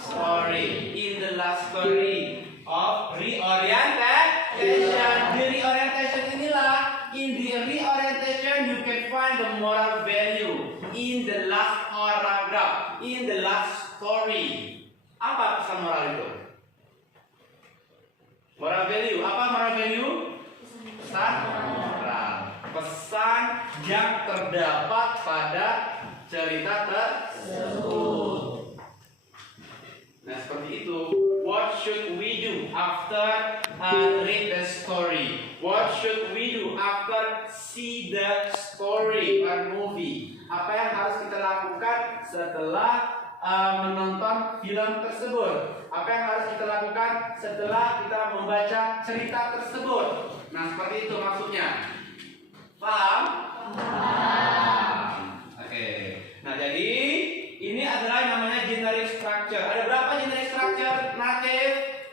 Story. In the last story of reorientation. The reorientation inilah. In the reorientation you can find the moral value. In the last paragraph. In the last story. Apa pesan moral itu? Moral value. Apa moral value? Pesan moral. Pesan yang terdapat pada cerita tersebut. Nah, seperti itu. What should we do after read the story? What should we do after see the story or movie? Apa yang harus kita lakukan setelah menonton film tersebut? Apa yang harus kita lakukan setelah kita membaca cerita tersebut? Nah, seperti itu maksudnya. Paham? Oke. Nah, jadi ini adalah yang namanya generic structure. Ada berapa generic structure narrative?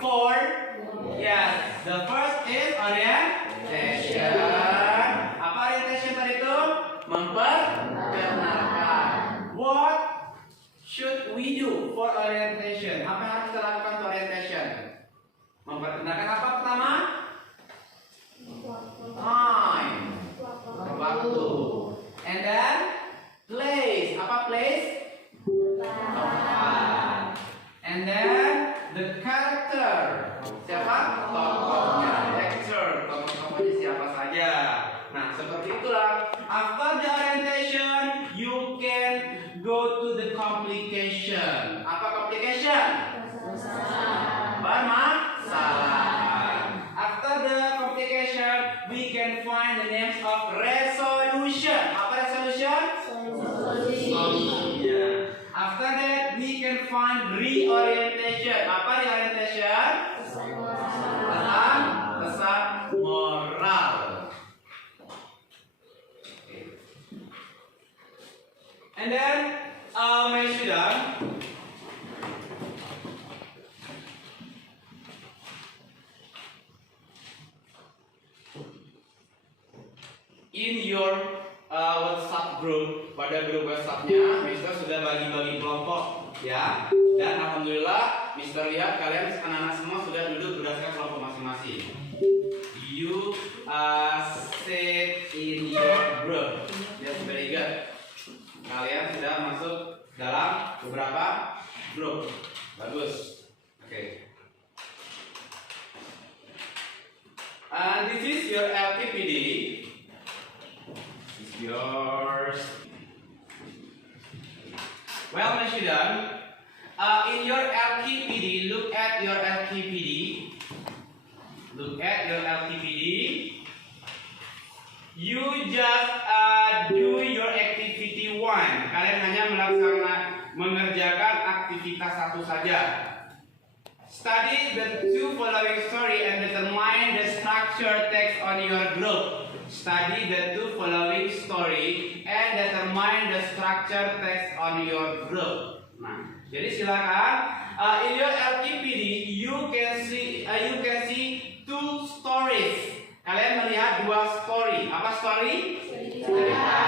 4. Yes. The first is orientation. Apa orientation tadi itu? Memperkenalkan. What should we do for orientation? Apa yang harus kita lakukan untuk orientation? Memperkenalkan apa pertama? Time. Waktu. And then place. Apa place? Tempat. And then the character. Siapa? Tokohnya. Actor. Tokoh-tokohnya siapa saja. Nah, seperti itulah. After the orientation, you can go to the complication. Apa complication? Permasalahan. After the complication, we can find the names of resolution. Apa resolution? Yeah. After that, we can find reorientation. Apa reorientation? Pesan moral. And then, my student, in your WhatsApp group, pada grup WhatsAppnya, Mister sudah bagi-bagi kelompok, ya. Dan alhamdulillah, Mister lihat kalian anak-anak semua sudah duduk berdasarkan kelompok masing-masing. You sit in your group. That's very good. Kalian sudah masuk dalam beberapa grup. Bagus. Oke. And this is your LKPD. This is yours. Well, my student, in your LKPD, look at your LKPD. Look at your LKPD. You just do your activity 1. Kalian hanya mengerjakan aktivitas 1 saja. Study the 2 following story and determine the structure text on your group. Study the 2 following story and determine the structure text on your group. Nah, jadi silakan. In your LKPD, you can see 2 stories. Kalian melihat 2 story. Apa story? Cerita.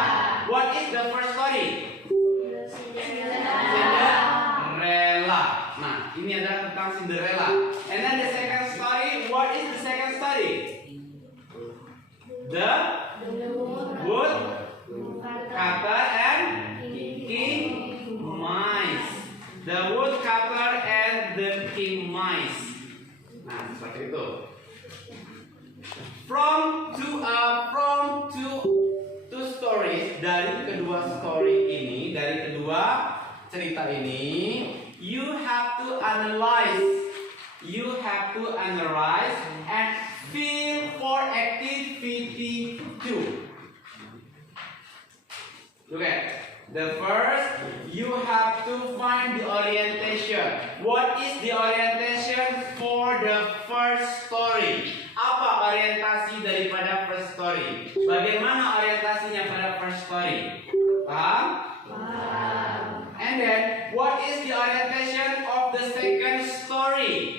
What is the first story? Cinderella. Nah, ini adalah tentang Cinderella. And then the second story. What is the second story? The cerita ini, you have to analyze and feel for activity 2. Look at the first, you have to find the orientation. What is the orientation for the first story? Apa orientasi daripada first story? Bagaimana orientasinya pada first story? Paham? And then, what is the orientation of the second story?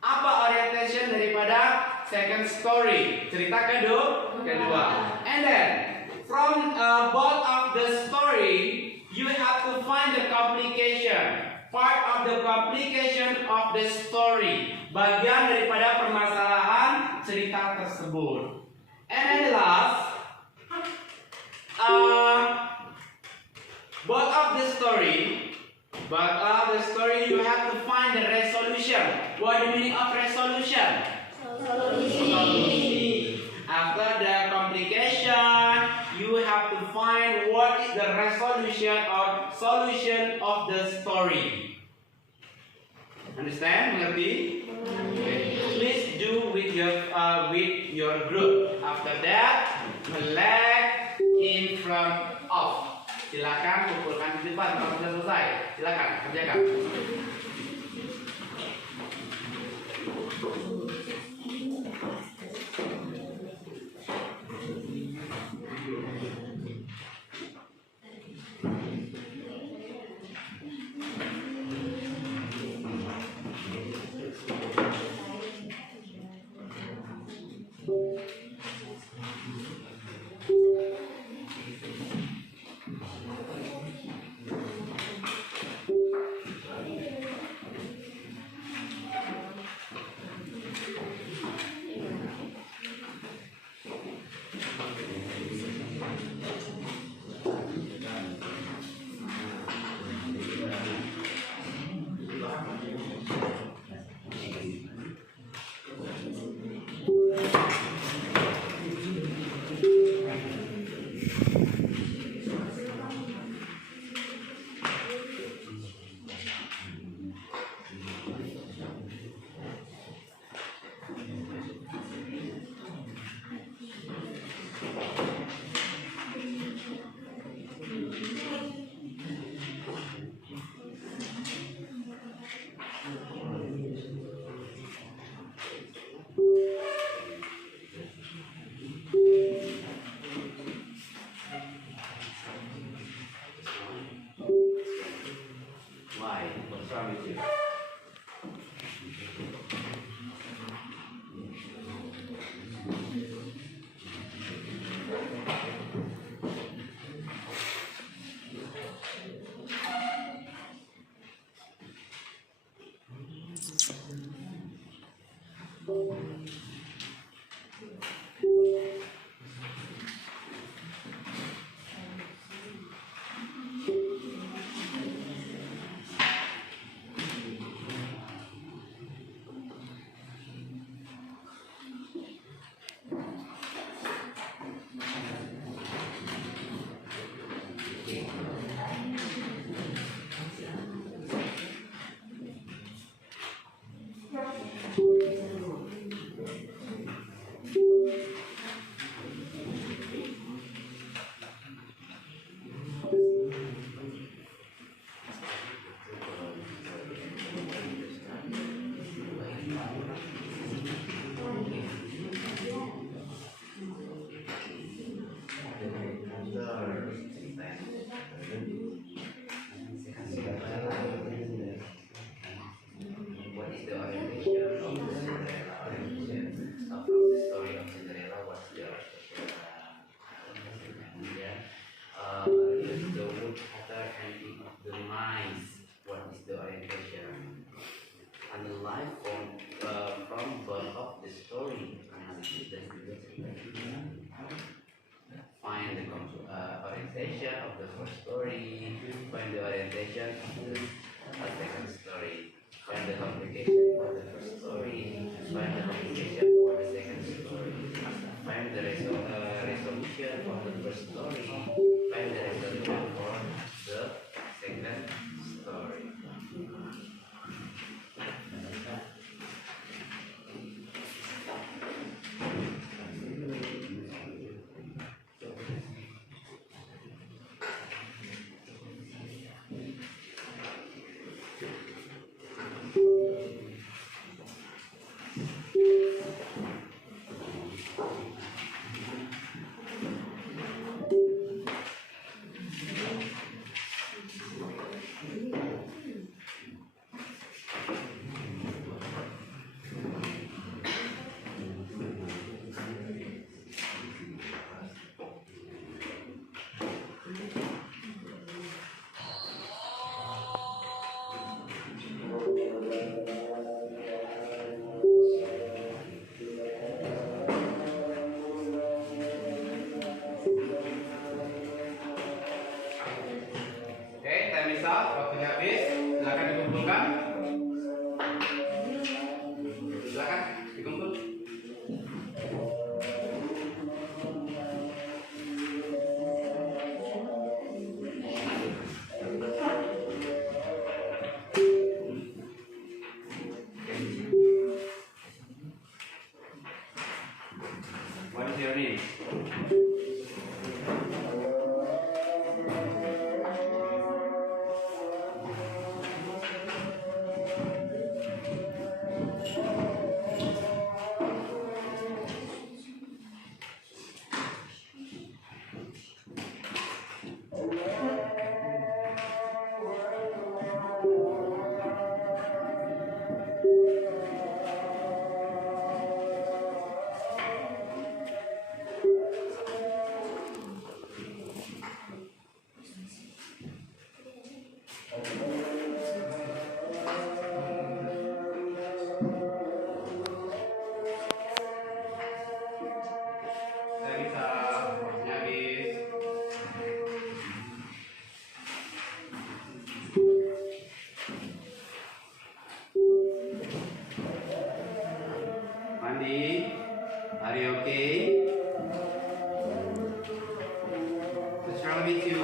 Apa orientation daripada second story? Cerita kedua. And then, from both of the story, you have to find the complication. Part of the complication of the story. Bagian daripada permasalahan cerita tersebut. And then last, both of the story, you have to find the resolution. What is the meaning of resolution? Solution. After the complication, you have to find what is the resolution or solution of the story. Understand? Mengerti? Okay. Please do with your group. After that, select in front of. Silakan kumpulkan di depan kalau sudah selesai. Silakan kerjakan. Orientation of the first story, find the orientation of the second story, find the complication for the first story, find the complication for the second story, find the resolution for the first story, find the resolution for the second Saya bisa, waktunya habis. Mandi, are you okay? What's wrong with you?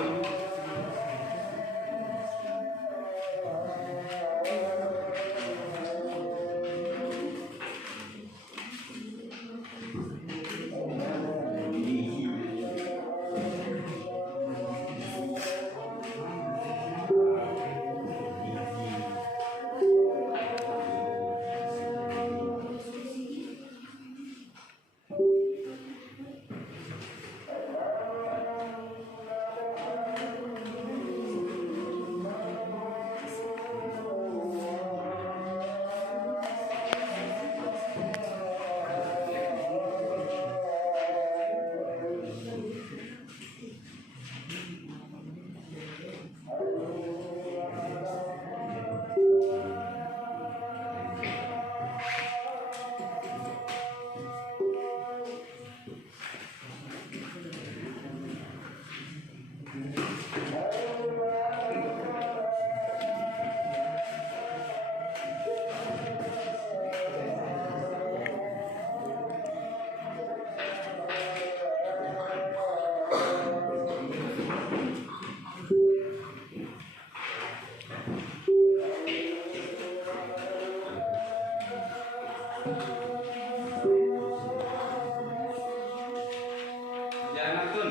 Janatun,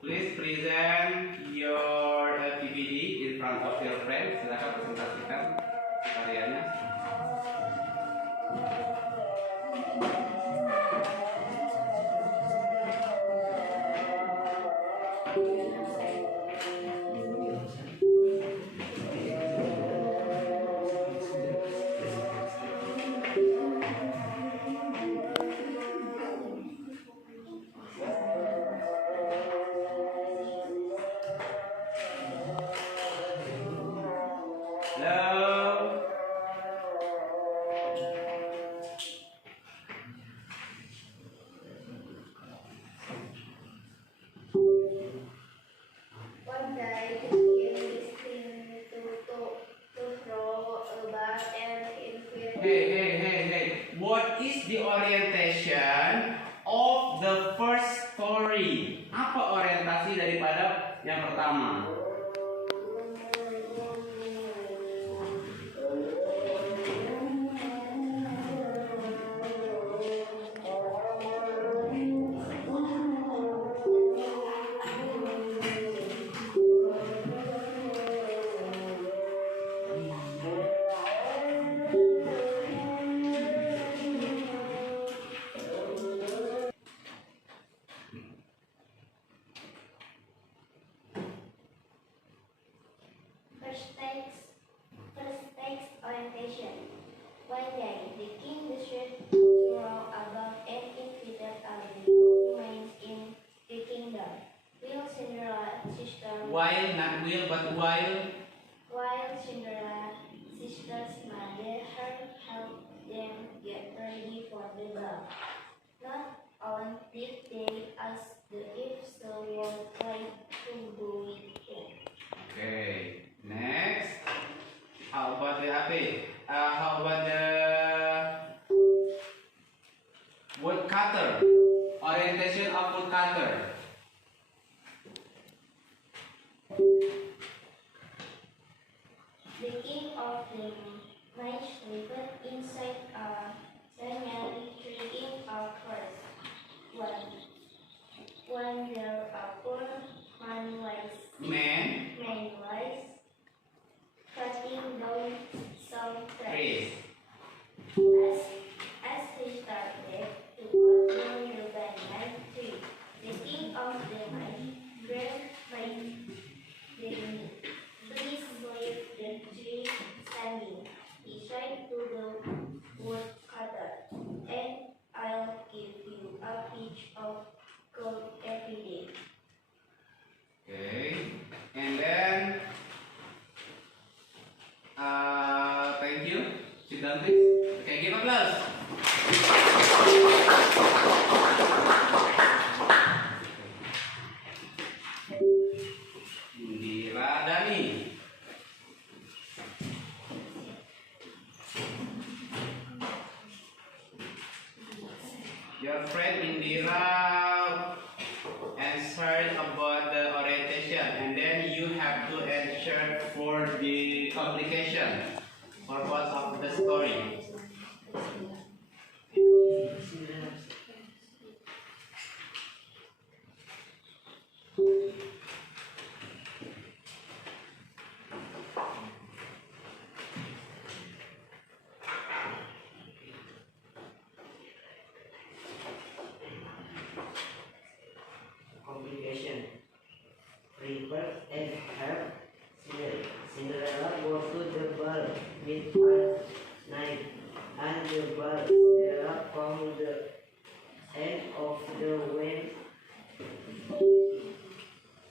please present your PPT in front of your friends. Silakan presentasikan karyanya. Hello. One day, the king destined to throw a bar and infuriate. Hey. What is the orientation of the first story? Apa orientasi daripada yang pertama? First text orientation. One day, the king decided to throw about and invited all the remains in the kingdom. Will Cinderella sister While, not will, but while. while Cinderella sister's mother helped them get ready for the ball. Not only did they ask if so was right to do it too. Okay, next. How about the how about the woodcutter? Orientation of woodcutter. The king of the mice lived inside a tiny tree in a forest. When there are poor man lies cutting down some trees. As he started to cut down the banyan tree, the king of the night grabbed by the knee. Please leave the tree standing, he said to the woodcutter, and I'll give you a piece of gold every day. Okay, and then thank you. Sit down, please. Okay, give applause. Indira Dani. Your friend Indira answered about the orientation, and then you have to answer for the complication purpose of the story. Complication. Prepare and help Cinderella go to the ball with a knife, and the ball Cinderella found the end of the wing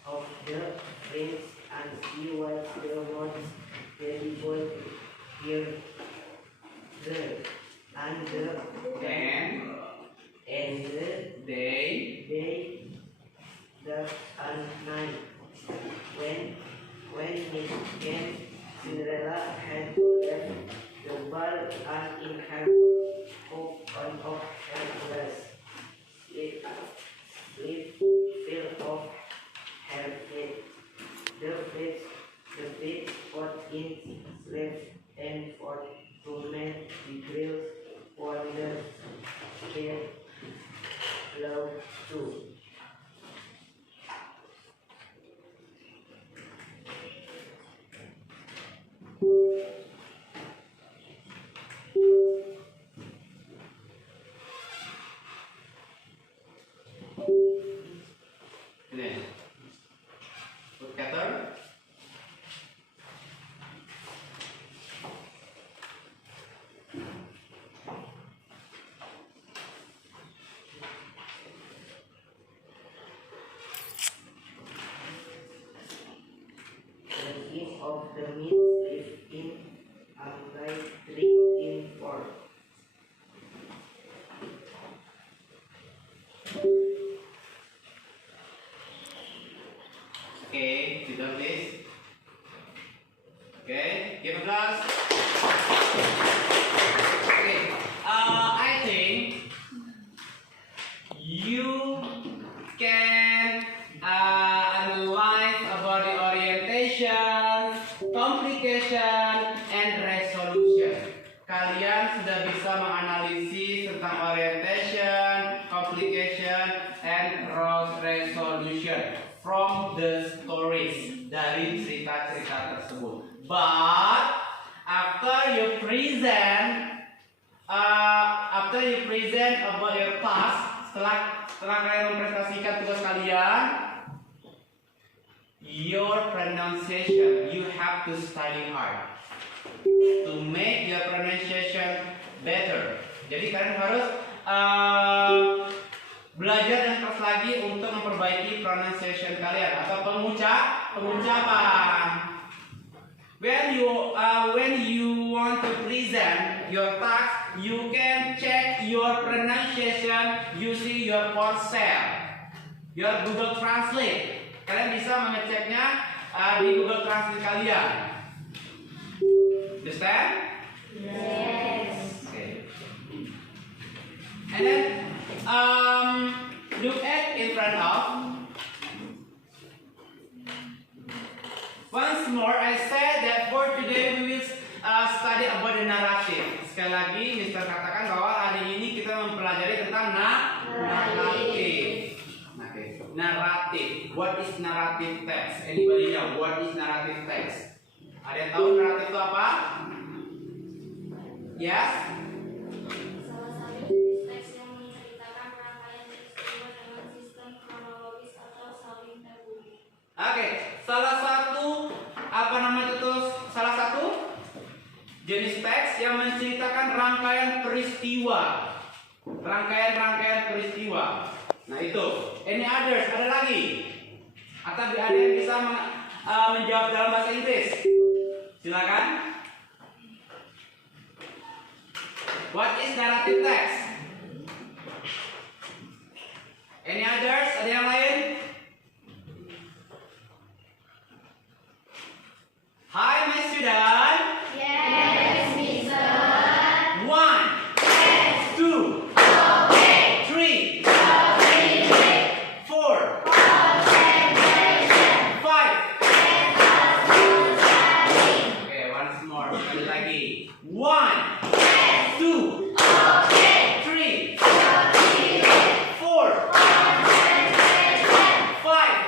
of the prince, and she was the most terrible here there, and they dark and night. When it came, Cinderella had left the ball and in her open of her dress. It fell off her head. The feet got in slept and for to make the girls wonder their love too. Ini, woodcutter. The king of the meat lived in a bright tree in forest. Okay, sit down, please. Okay, give applause. Okay, I think you can analyze about the orientation, complication, and resolution. Kalian sudah bisa menganalisis tentang orientation, complication, and resolution from the stories, dari cerita-cerita tersebut. But after you present about your task, setelah kalian mempresentasikan tugas kalian, your pronunciation, you have to study hard to make your pronunciation better. Jadi kalian harus belajar dan keras lagi untuk memperbaiki pronunciation kalian atau pengucapan. When you want to present your task, you can check your pronunciation using your Ponsel, your Google Translate. Kalian bisa mengeceknya di Google Translate kalian. Understand? Yes. Okay. And then look at in front of. Once more, I said that for today we will study about the narrative. Sekali lagi, Mr. katakan bahwa hari ini kita mempelajari tentang narrative. what is narrative text? Anybody know what is narrative text? Ada yang tahu naratif itu apa? Yes? Salah satu jenis teks yang menceritakan rangkaian peristiwa dengan sistem kronologis atau saling terhubung. Oke, salah satu salah satu jenis teks yang menceritakan rangkaian peristiwa. Rangkaian peristiwa. Nah itu. Any others? Ada lagi? Atau ada yang bisa menjawab dalam bahasa Inggris? Silakan. What is narrative text? Any others? Ada yang lain? Hi, my student. Yes, Mister. 1, 2, 3, 4, 5. Okay, once more. Sekali lagi. 1, 2, 3, 4, 5.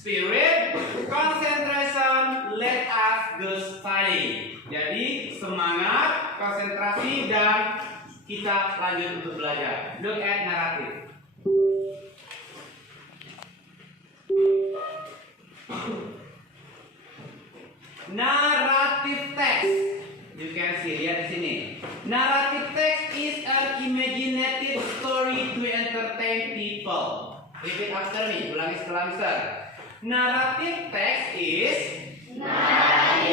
Spirit, concentration, let us go study. Jadi semangat, konsentrasi, dan kita lanjut untuk belajar. Look at narrative. Narrative text. You can see, lihat di sini. Narrative text is an imaginative story to entertain people. Repeat after me, ulangi setelah Mister. Narrative text is an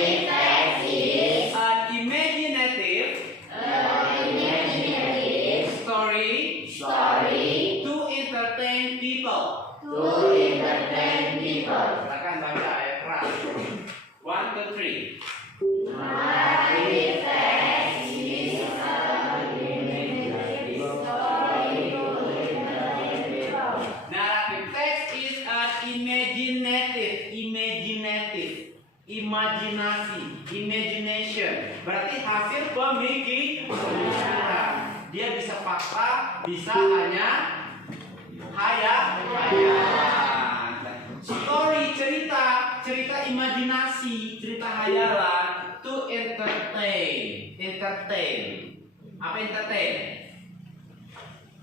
imaginative story to entertain people. Silakan baca ayat keras. 1, 2, 3. Narrative text is an imagination. Berarti hasil pemikiran. Dia bisa fakta, bisa hanya hayalan. Story, cerita imajinasi, cerita hayalan. To entertain. Apa entertain?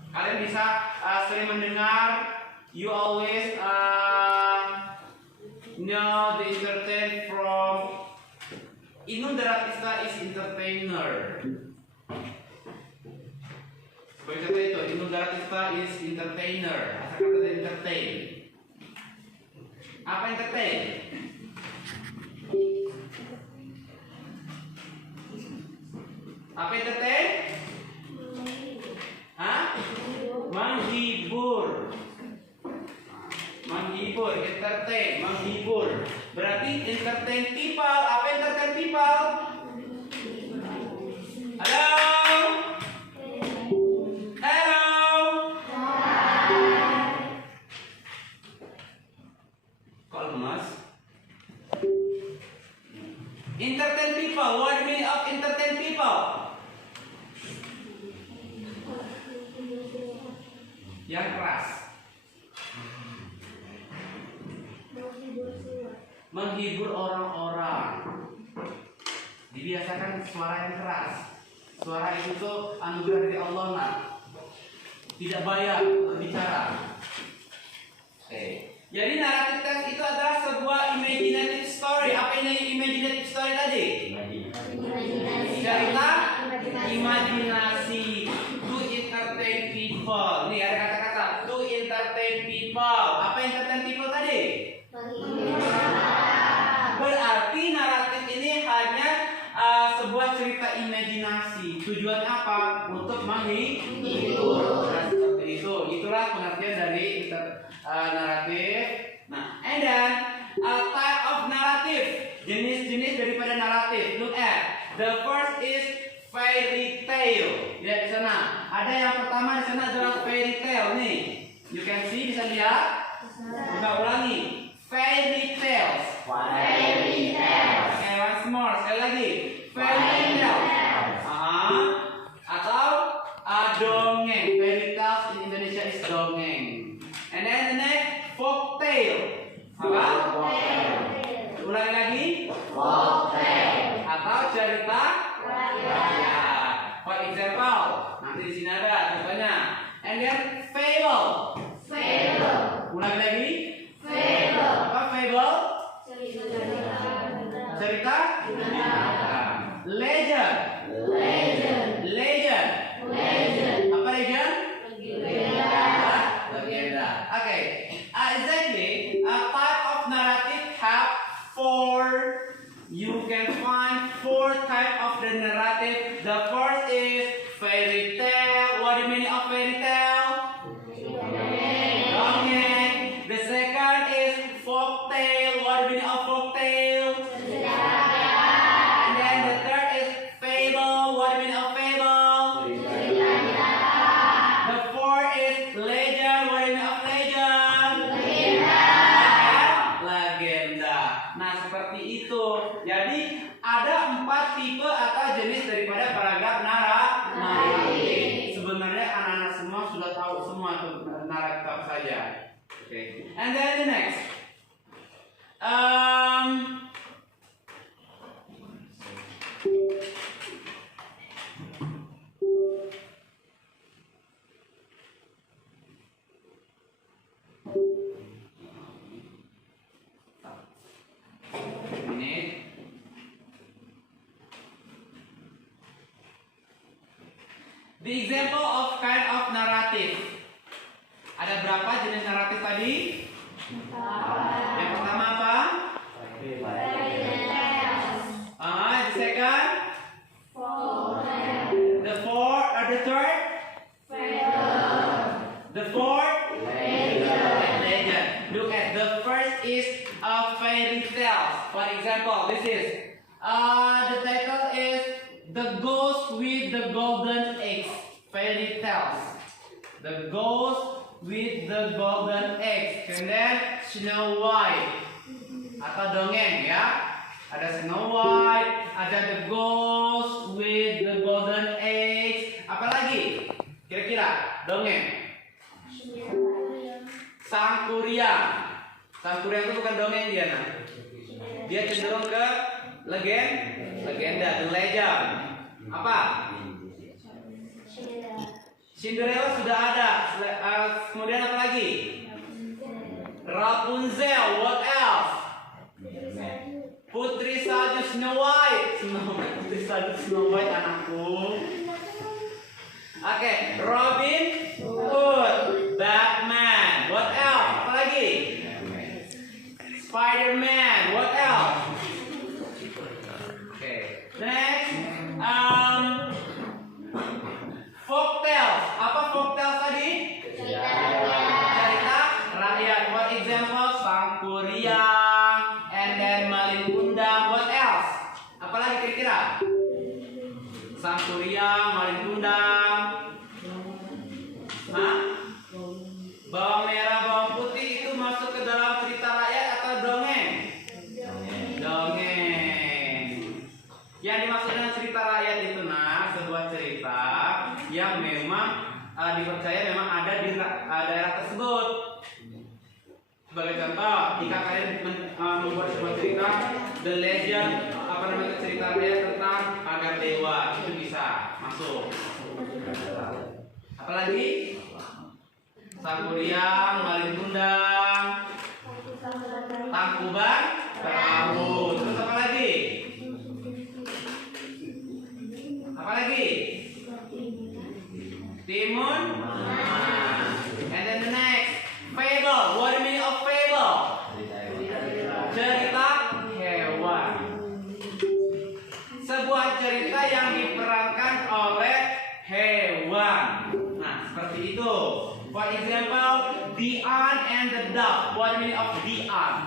Kalian bisa sering mendengar. You always know the entertain from Inul Daratista is entertainer. Sebagai kata itu, Inul Daratista is entertainer. Asal kata dari entertain. Apa entertain? Apa entertain? Hah? Menghibur, entertain, menghibur. Berarti entertain people. Apa entertain people? Halo? Kok lemas? Entertain people. What do you mean of entertain people? Yang keras. Menghibur orang-orang. Dibiasakan suara yang keras. Suara itu tuh anugerah dari Allah, nak. Tidak bayar berbicara. Oke. Jadi narrative text itu adalah sebuah imaginative story. Apa ini imaginative story tadi? Cerita imajinasi. To entertain people. Nih ada kata-kata to entertain people. Apa entertain people tadi? Berarti naratif ini hanya sebuah cerita imajinasi. Tujuannya apa? Untuk menghibur. Nah, seperti itu. Itulah pengertian dari naratif. Nah, and then type of narrative. Jenis-jenis daripada naratif. Look at the first is fairy tale. Lihat di sana. Ada yang pertama di sana adalah fairy tale nih. You can see, bisa lihat. Coba ulangi. Fairy tales. Okay, once more. Sekali lagi. Fairy tales. Atau dongeng. Fairy tales in Indonesia is dongeng. And then the next folk tale. Apa? Ulangi lagi. Atau cerita rakyat. For example, nanti di sini ada contohnya. And then fable. Ulangi lagi. Apa fable? Cerita. Legend. Apa legend? Legenda. Okay. Exactly. A type of narrative have four. You can find four type of the narrative. The first is fairy tale. What do you mean of fairy tale? Dongeng. The second is folk tale. What do you mean of folk tale? And then the third is fable. What do you mean of fable? The fourth is legend. What do you mean of legend? Legenda. Nah, seperti itu. Jadi ada 4 tipe atau jenis daripada paragraf naratif. Sebenarnya anak-anak semua sudah tahu semua itu naratif apa saja. Okay. And then the next. Ini. The example of kind of narrative. Ada berapa jenis naratif tadi? Yang pertama apa? The second? The fourth or the third? The fourth? Legend. Look at the first is a fairy tale. For example, this is the title is The Ghost with the Golden Eggs. Fairy tales. The Ghost with the Golden Eggs. And then Snow White. Atau dongeng ya. Ada Snow White, ada The Ghost with the Golden Eggs. Apalagi? Kira-kira dongeng. Sang Kuryang. Sang Kuryang itu bukan dongeng dia, nah. Dia cenderung ke legenda, the legend. Apa? Cinderella sudah ada. Kemudian apa lagi? Rapunzel. What else? Putri Salju Snow White. Putri Salju Snow White anakku. Oke, Robin Hood, Batman. What else? Apa lagi? Spider-Man. What else? Oke, next. Folktales. Apa folktales tadi? Cerita rakyat. For example, Sang Kuryang, and then Malin Kundang. What else? Apalagi kira-kira? Sang Kuryang, Malin Kundang. Hah? Bawang merah, bawang putih itu masuk ke dalam cerita rakyat atau dongeng? Dongeng. Yang dimaksud dengan cerita rakyat itu sebuah cerita yang memang dipercaya memang ada di daerah tersebut. Sebagai contoh, jika kalian membuat sebuah cerita, the legend, cerita rakyat tentang pagar dewa, itu bisa masuk. Apalagi? Sang Kuryang, Malin Kundang, Tangkuban Perahu. Terus apa lagi? Apa lagi? Timun. And then the next, fable. What do you mean of fable? Cerita hewan. Sebuah cerita yang diperankan oleh hewan. Nah, seperti itu. For example, the ant and the duck. What do you mean of the ant?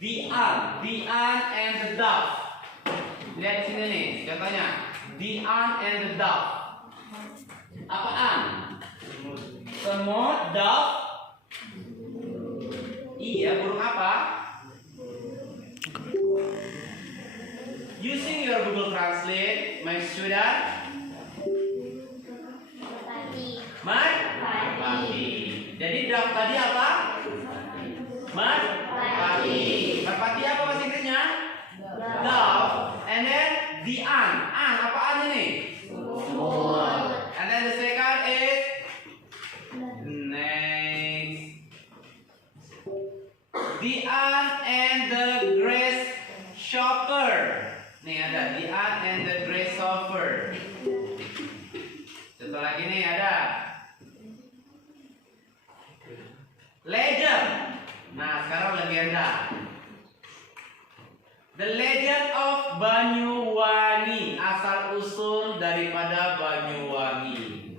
The ant and the duck. Lihat di sini nih, contohnya. The ant and the duck. Apa ant? Semut, duck. Iya, burung apa? Using your Google Translate, my student. Jadi draft tadi apa? Merpati. Merpati apa bahasa Inggrisnya? Dove. And then the ant. Ant apaan ini? And then the second is next. The ant and the grasshopper. Nih ada the ant and the grasshopper. Satu lagi nih ada legend. Nah sekarang legenda. The Legend of Banyuwangi, asal usul daripada Banyuwangi.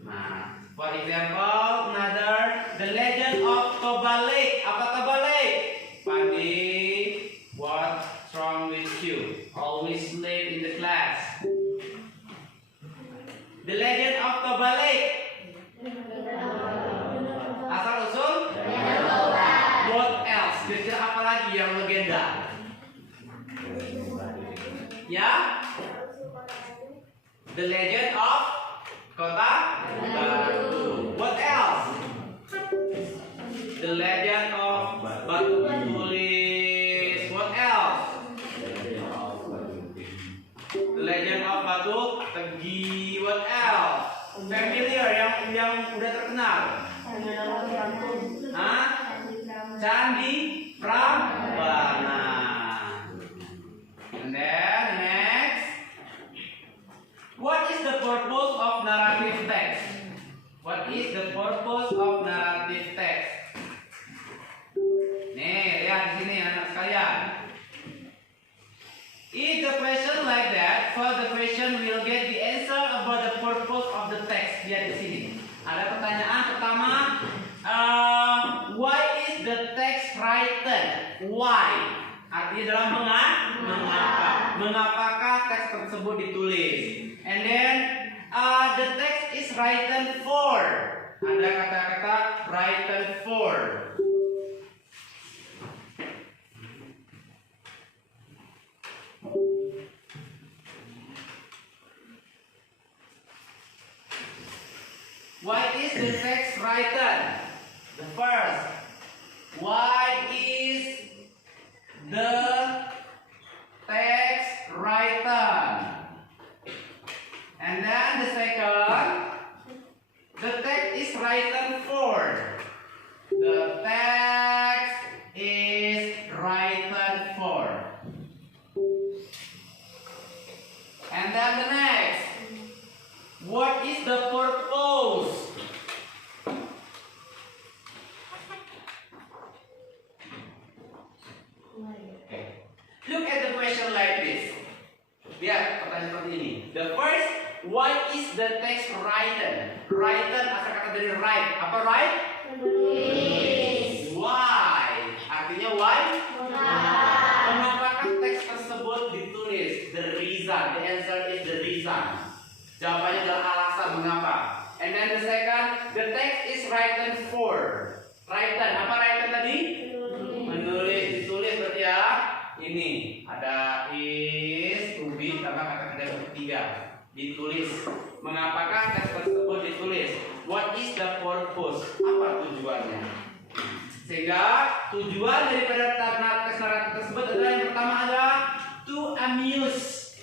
Nah, for example, another The Legend of Toba Lake. Apa Toba Lake? Padi, what's wrong with you? Always late in the class. The Legend of Toba Lake. Asal usul? What else? Kira-kira apa lagi yang legenda? Ya, The Legend of Kota Batu. What else? The Legend of Batu Tulis. What else? The Legend of Batu Tegi. What else? Familiar yang udah terkenal. Hah? Candi Prambanan. And then next, what is the purpose of narrative text? What is the purpose of narrative text? Nih, lihat di sini anak sekalian. If the question like that, for the question will get the answer about the purpose of the text. Lihat di sini. Ada pertanyaan pertama, why is the text written? Why? Artinya dalam mengapa? Mengapakah teks tersebut ditulis? And then the text is written for. Ada kata-kata written for. Why is the text written? The first, why is the text written? And then the second, the text is written for. The text is written for. And then the next, what is the purpose? Look at the question like this. Lihat pertanyaan seperti ini. The first, why is the text written? Written asal kata dari write. Apa write? Why? Artinya why? Mengapakah teks tersebut ditulis? The reason. The answer is the reason. Jawabannya adalah alasan mengapa. And then the second, the text is written for. Written. Apa written tadi? Menulis, ditulis berarti ya. Ini ada is, to be, tambah kata kerja ketiga. Ditulis. Mengapakah teks tersebut ditulis? What is the purpose? Apa tujuannya? Sehingga tujuan daripada teks naratif tersebut adalah yang pertama adalah to amuse.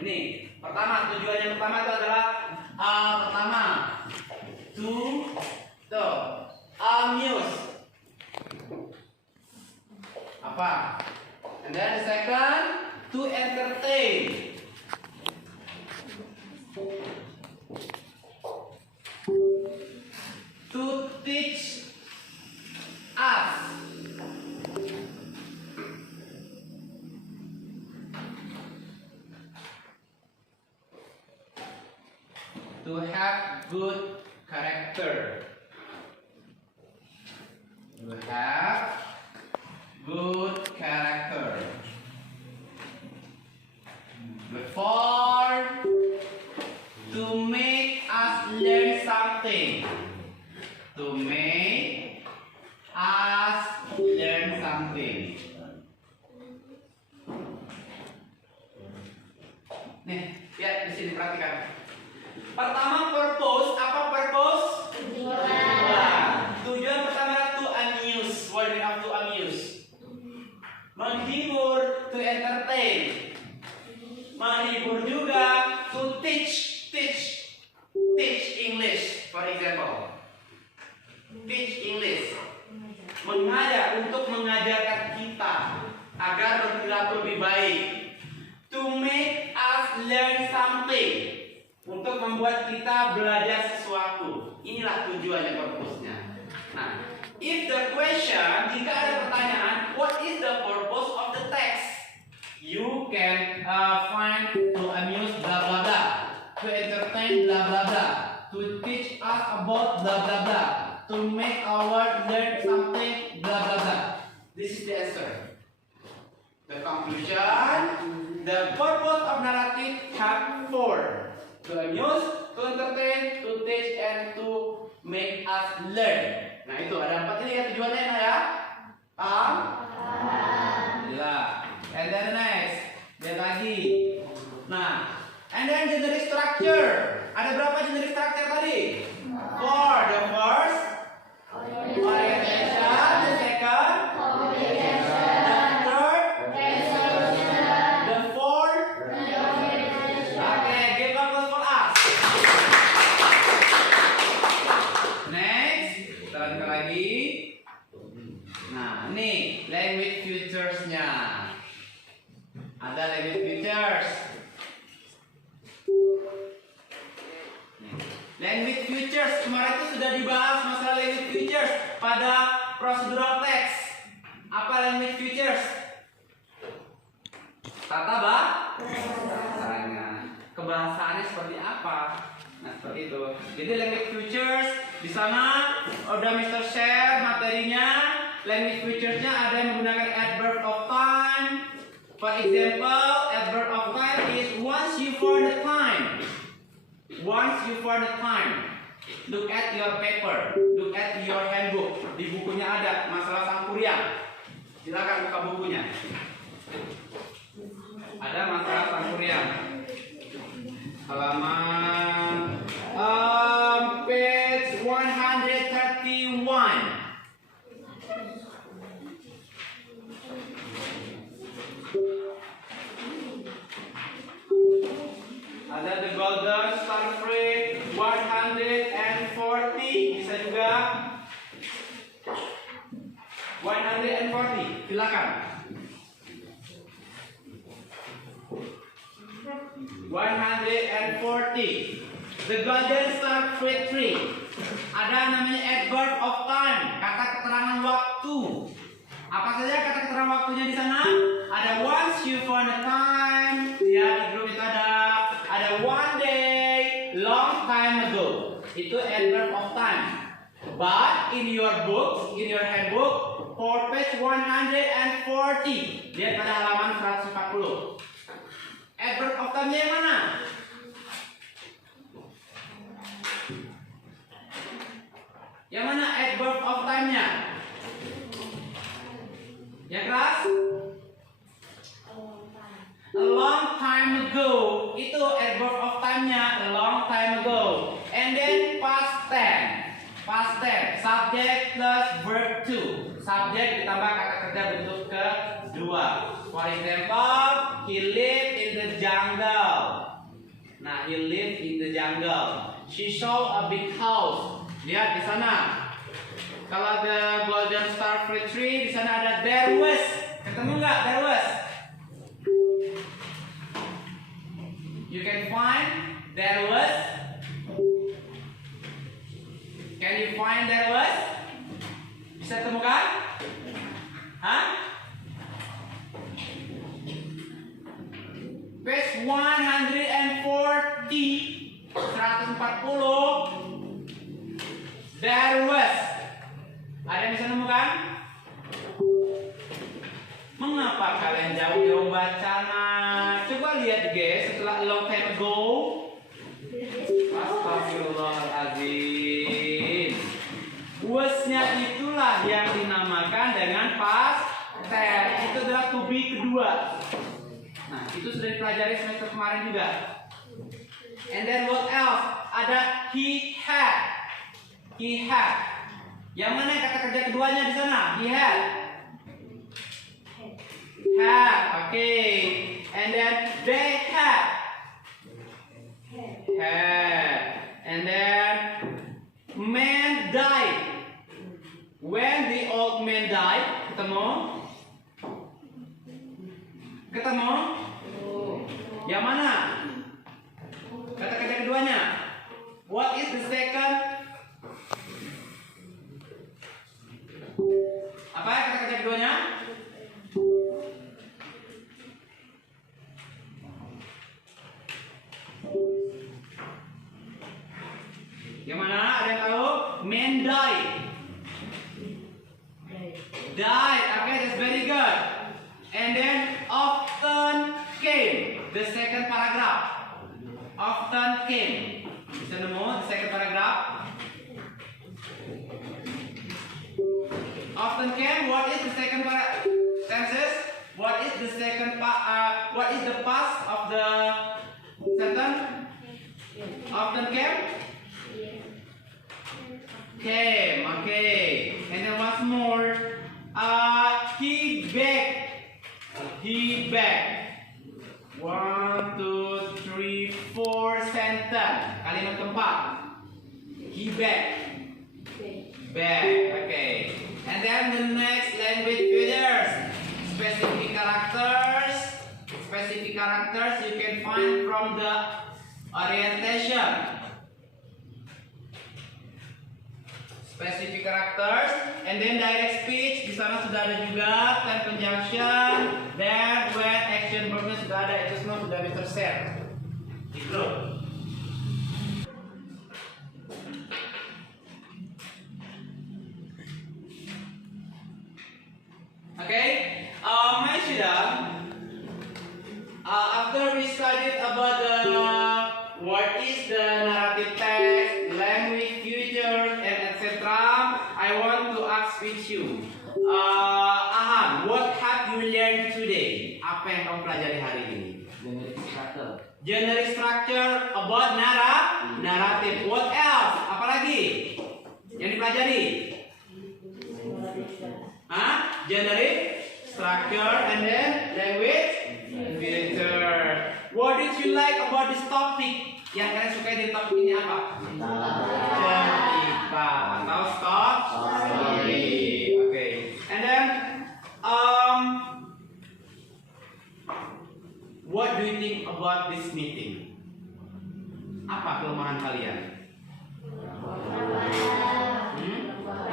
Ini pertama, tujuan yang pertama itu adalah pertama to amuse. Apa? And then the second, to entertain. To teach us. To have good character. To have good character. Before, to make us learn something. To make us learn something. Nih, lihat di sini perhatikan. Pertama purpose, apa purpose? membuat kita belajar sesuatu. Inilah tujuannya, purpose-nya. Nah, if the question, jika ada pertanyaan, what is the purpose of the text? You can find to amuse blah blah blah, to entertain blah blah blah, to teach us about blah blah blah, to make our learn something blah blah blah. This is the answer. The conclusion, the purpose of narrative have four: to amuse, to entertain, to teach, and to make us learn. Nah itu ada 4 ini ya tujuannya ya. Paham? Gila. And then next, lihat lagi. Nah, and then generic structure. Ada berapa generic structure tadi? 4. The first orientation, the second language features-nya. Ada language features. Language features kemarin itu sudah dibahas masalah language features pada procedural text. Apa language features? Tata bahasanya. Kebahasaannya seperti apa? Nah, seperti itu. Jadi language features di sana udah Mr. share materinya. Language features-nya ada yang menggunakan adverb of time. For example, adverb of time is once you found the time. Once you found the time. Look at your paper. Look at your handbook. Di bukunya ada masalah Sangkuriang. Silakan buka bukunya. Ada masalah Sangkuriang. Halaman page 131. Ada the golden starfruit 140, bisa juga 140, silakan. 140. The golden starfruit tree. Ada namanya adverb of time, kata keterangan waktu. Apa saja kata keterangan waktunya di sana? Ada once you found a time, ya di grup itu ada one day, long time ago. Itu adverb of time. But in your book, in your handbook, for page 140, lihat pada halaman 140. Adverb of time-nya yang mana? Yang mana adverb of time-nya? Yang keras? A long time ago. Itu adverb of time-nya, a long time ago. And then past tense. Past tense, subject plus verb to. Subjek ditambah kata kerja bentuk kedua. For example, he lived in the jungle. Nah, he lived in the jungle. She saw a big house. Lihat di sana. Kalau ada golden starfruit tree, di sana ada there was. Ketemu nggak there was? You can find there was. Can you find there was? Bisa temukan? Hah? Page 140. There was. Ada yang bisa nemukan? Mengapa kalian jauh-jauh bacana? Coba lihat guys, setelah long time ago. Astagfirullahaladzim. Was-nya itulah yang dinamakan dengan past tense. Itu adalah to be kedua. Nah, itu sudah dipelajari semester kemarin juga. And then what else? Ada he had. He had. Yang mana kata kerja keduanya di sana? He had. Had. Okay. And then they had. Had. And then man died. When the old man died, ketemu? Ketemu? Yang mana? Kata kerja keduanya? Gimana? Ada yang tahu? Man died. Died. Okay, that's very good. And then often came. The second paragraph. Often came. Bisa nemu the second paragraph? Often came. What is the second tenses? What is the second what is the past of the sentence? Often came. Came. Okay. And then once more. He begged. He begged. 1, 2, 3, 4 sentence. Kalimat keempat. He begged. Begged. Okay. And then the next language features. Specific characters. Specific characters you can find from the orientation. Specific characters, and then direct speech. Di sana sudah ada juga time conjunction, then when action verbnya sudah ada, itu semua sudah tershare. Itu. Okay, my student. After we studied about the what is the narrative text, language features, and etc. I want to ask with you, Ahan, what have you learned today? Apa yang kamu pelajari hari ini? Generic structure about narrative. What else? Apalagi yang dipelajari? Generic structure and then language feature. What did you like about this topic? Yang kalian suka di topik ini apa? Cerita atau story. Okay. And then what do you think about this meeting? Apa kelemahan kalian?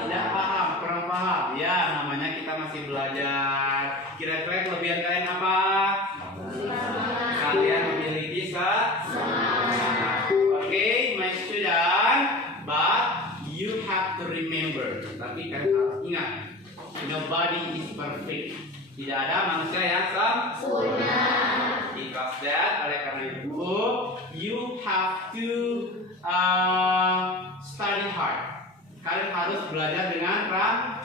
Tidak paham, kurang paham. Ya, namanya kita masih belajar. Kira-kira kelebihan kalian apa? Kalian memiliki semangat. Okay, my student, but you have to remember. Tapi kalian harus ingat, nobody is perfect. Tidak ada manusia yang sempurna. Because that, oleh karena itu, you have to study hard. Kalian harus belajar dengan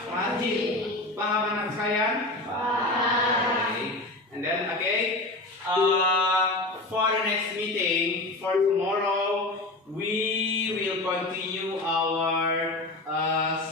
rajin. Paham anak sekalian? Paham. Okay. And then, okay. For the next meeting, for tomorrow, we will continue our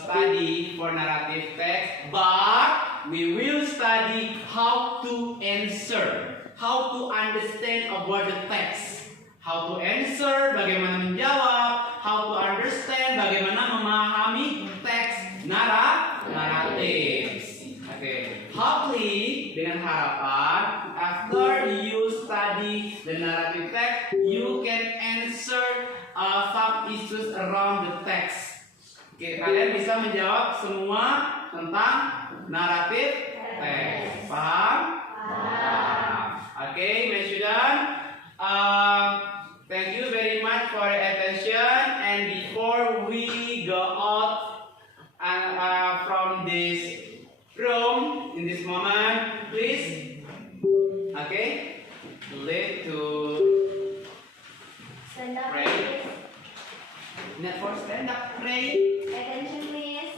study for narrative text, but we will study how to answer, how to understand about the text, how to answer, bagaimana menjawab, how to understand, bagaimana memahami teks naratif. Okay. Hopefully, dengan harapan, after you study the narrative text, you can answer some issues around the text. Okay, kalian bisa menjawab semua tentang naratif teks. Paham? Paham. Okay, my student. Thank you very much for your attention. And before we go out from this room in this moment, please, okay, lead to Stand up, pray. please. Not for stand up, pray. Attention, please.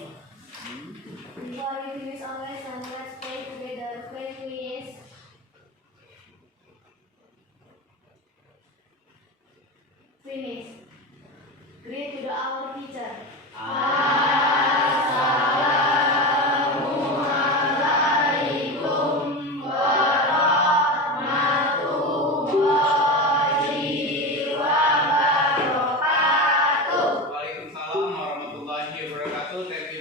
Before we finish our lesson, let's pray together. Pray, please. Finish. Greet to our teacher. Waalaikumsalam warahmatullahi wabarakatuh. Thank you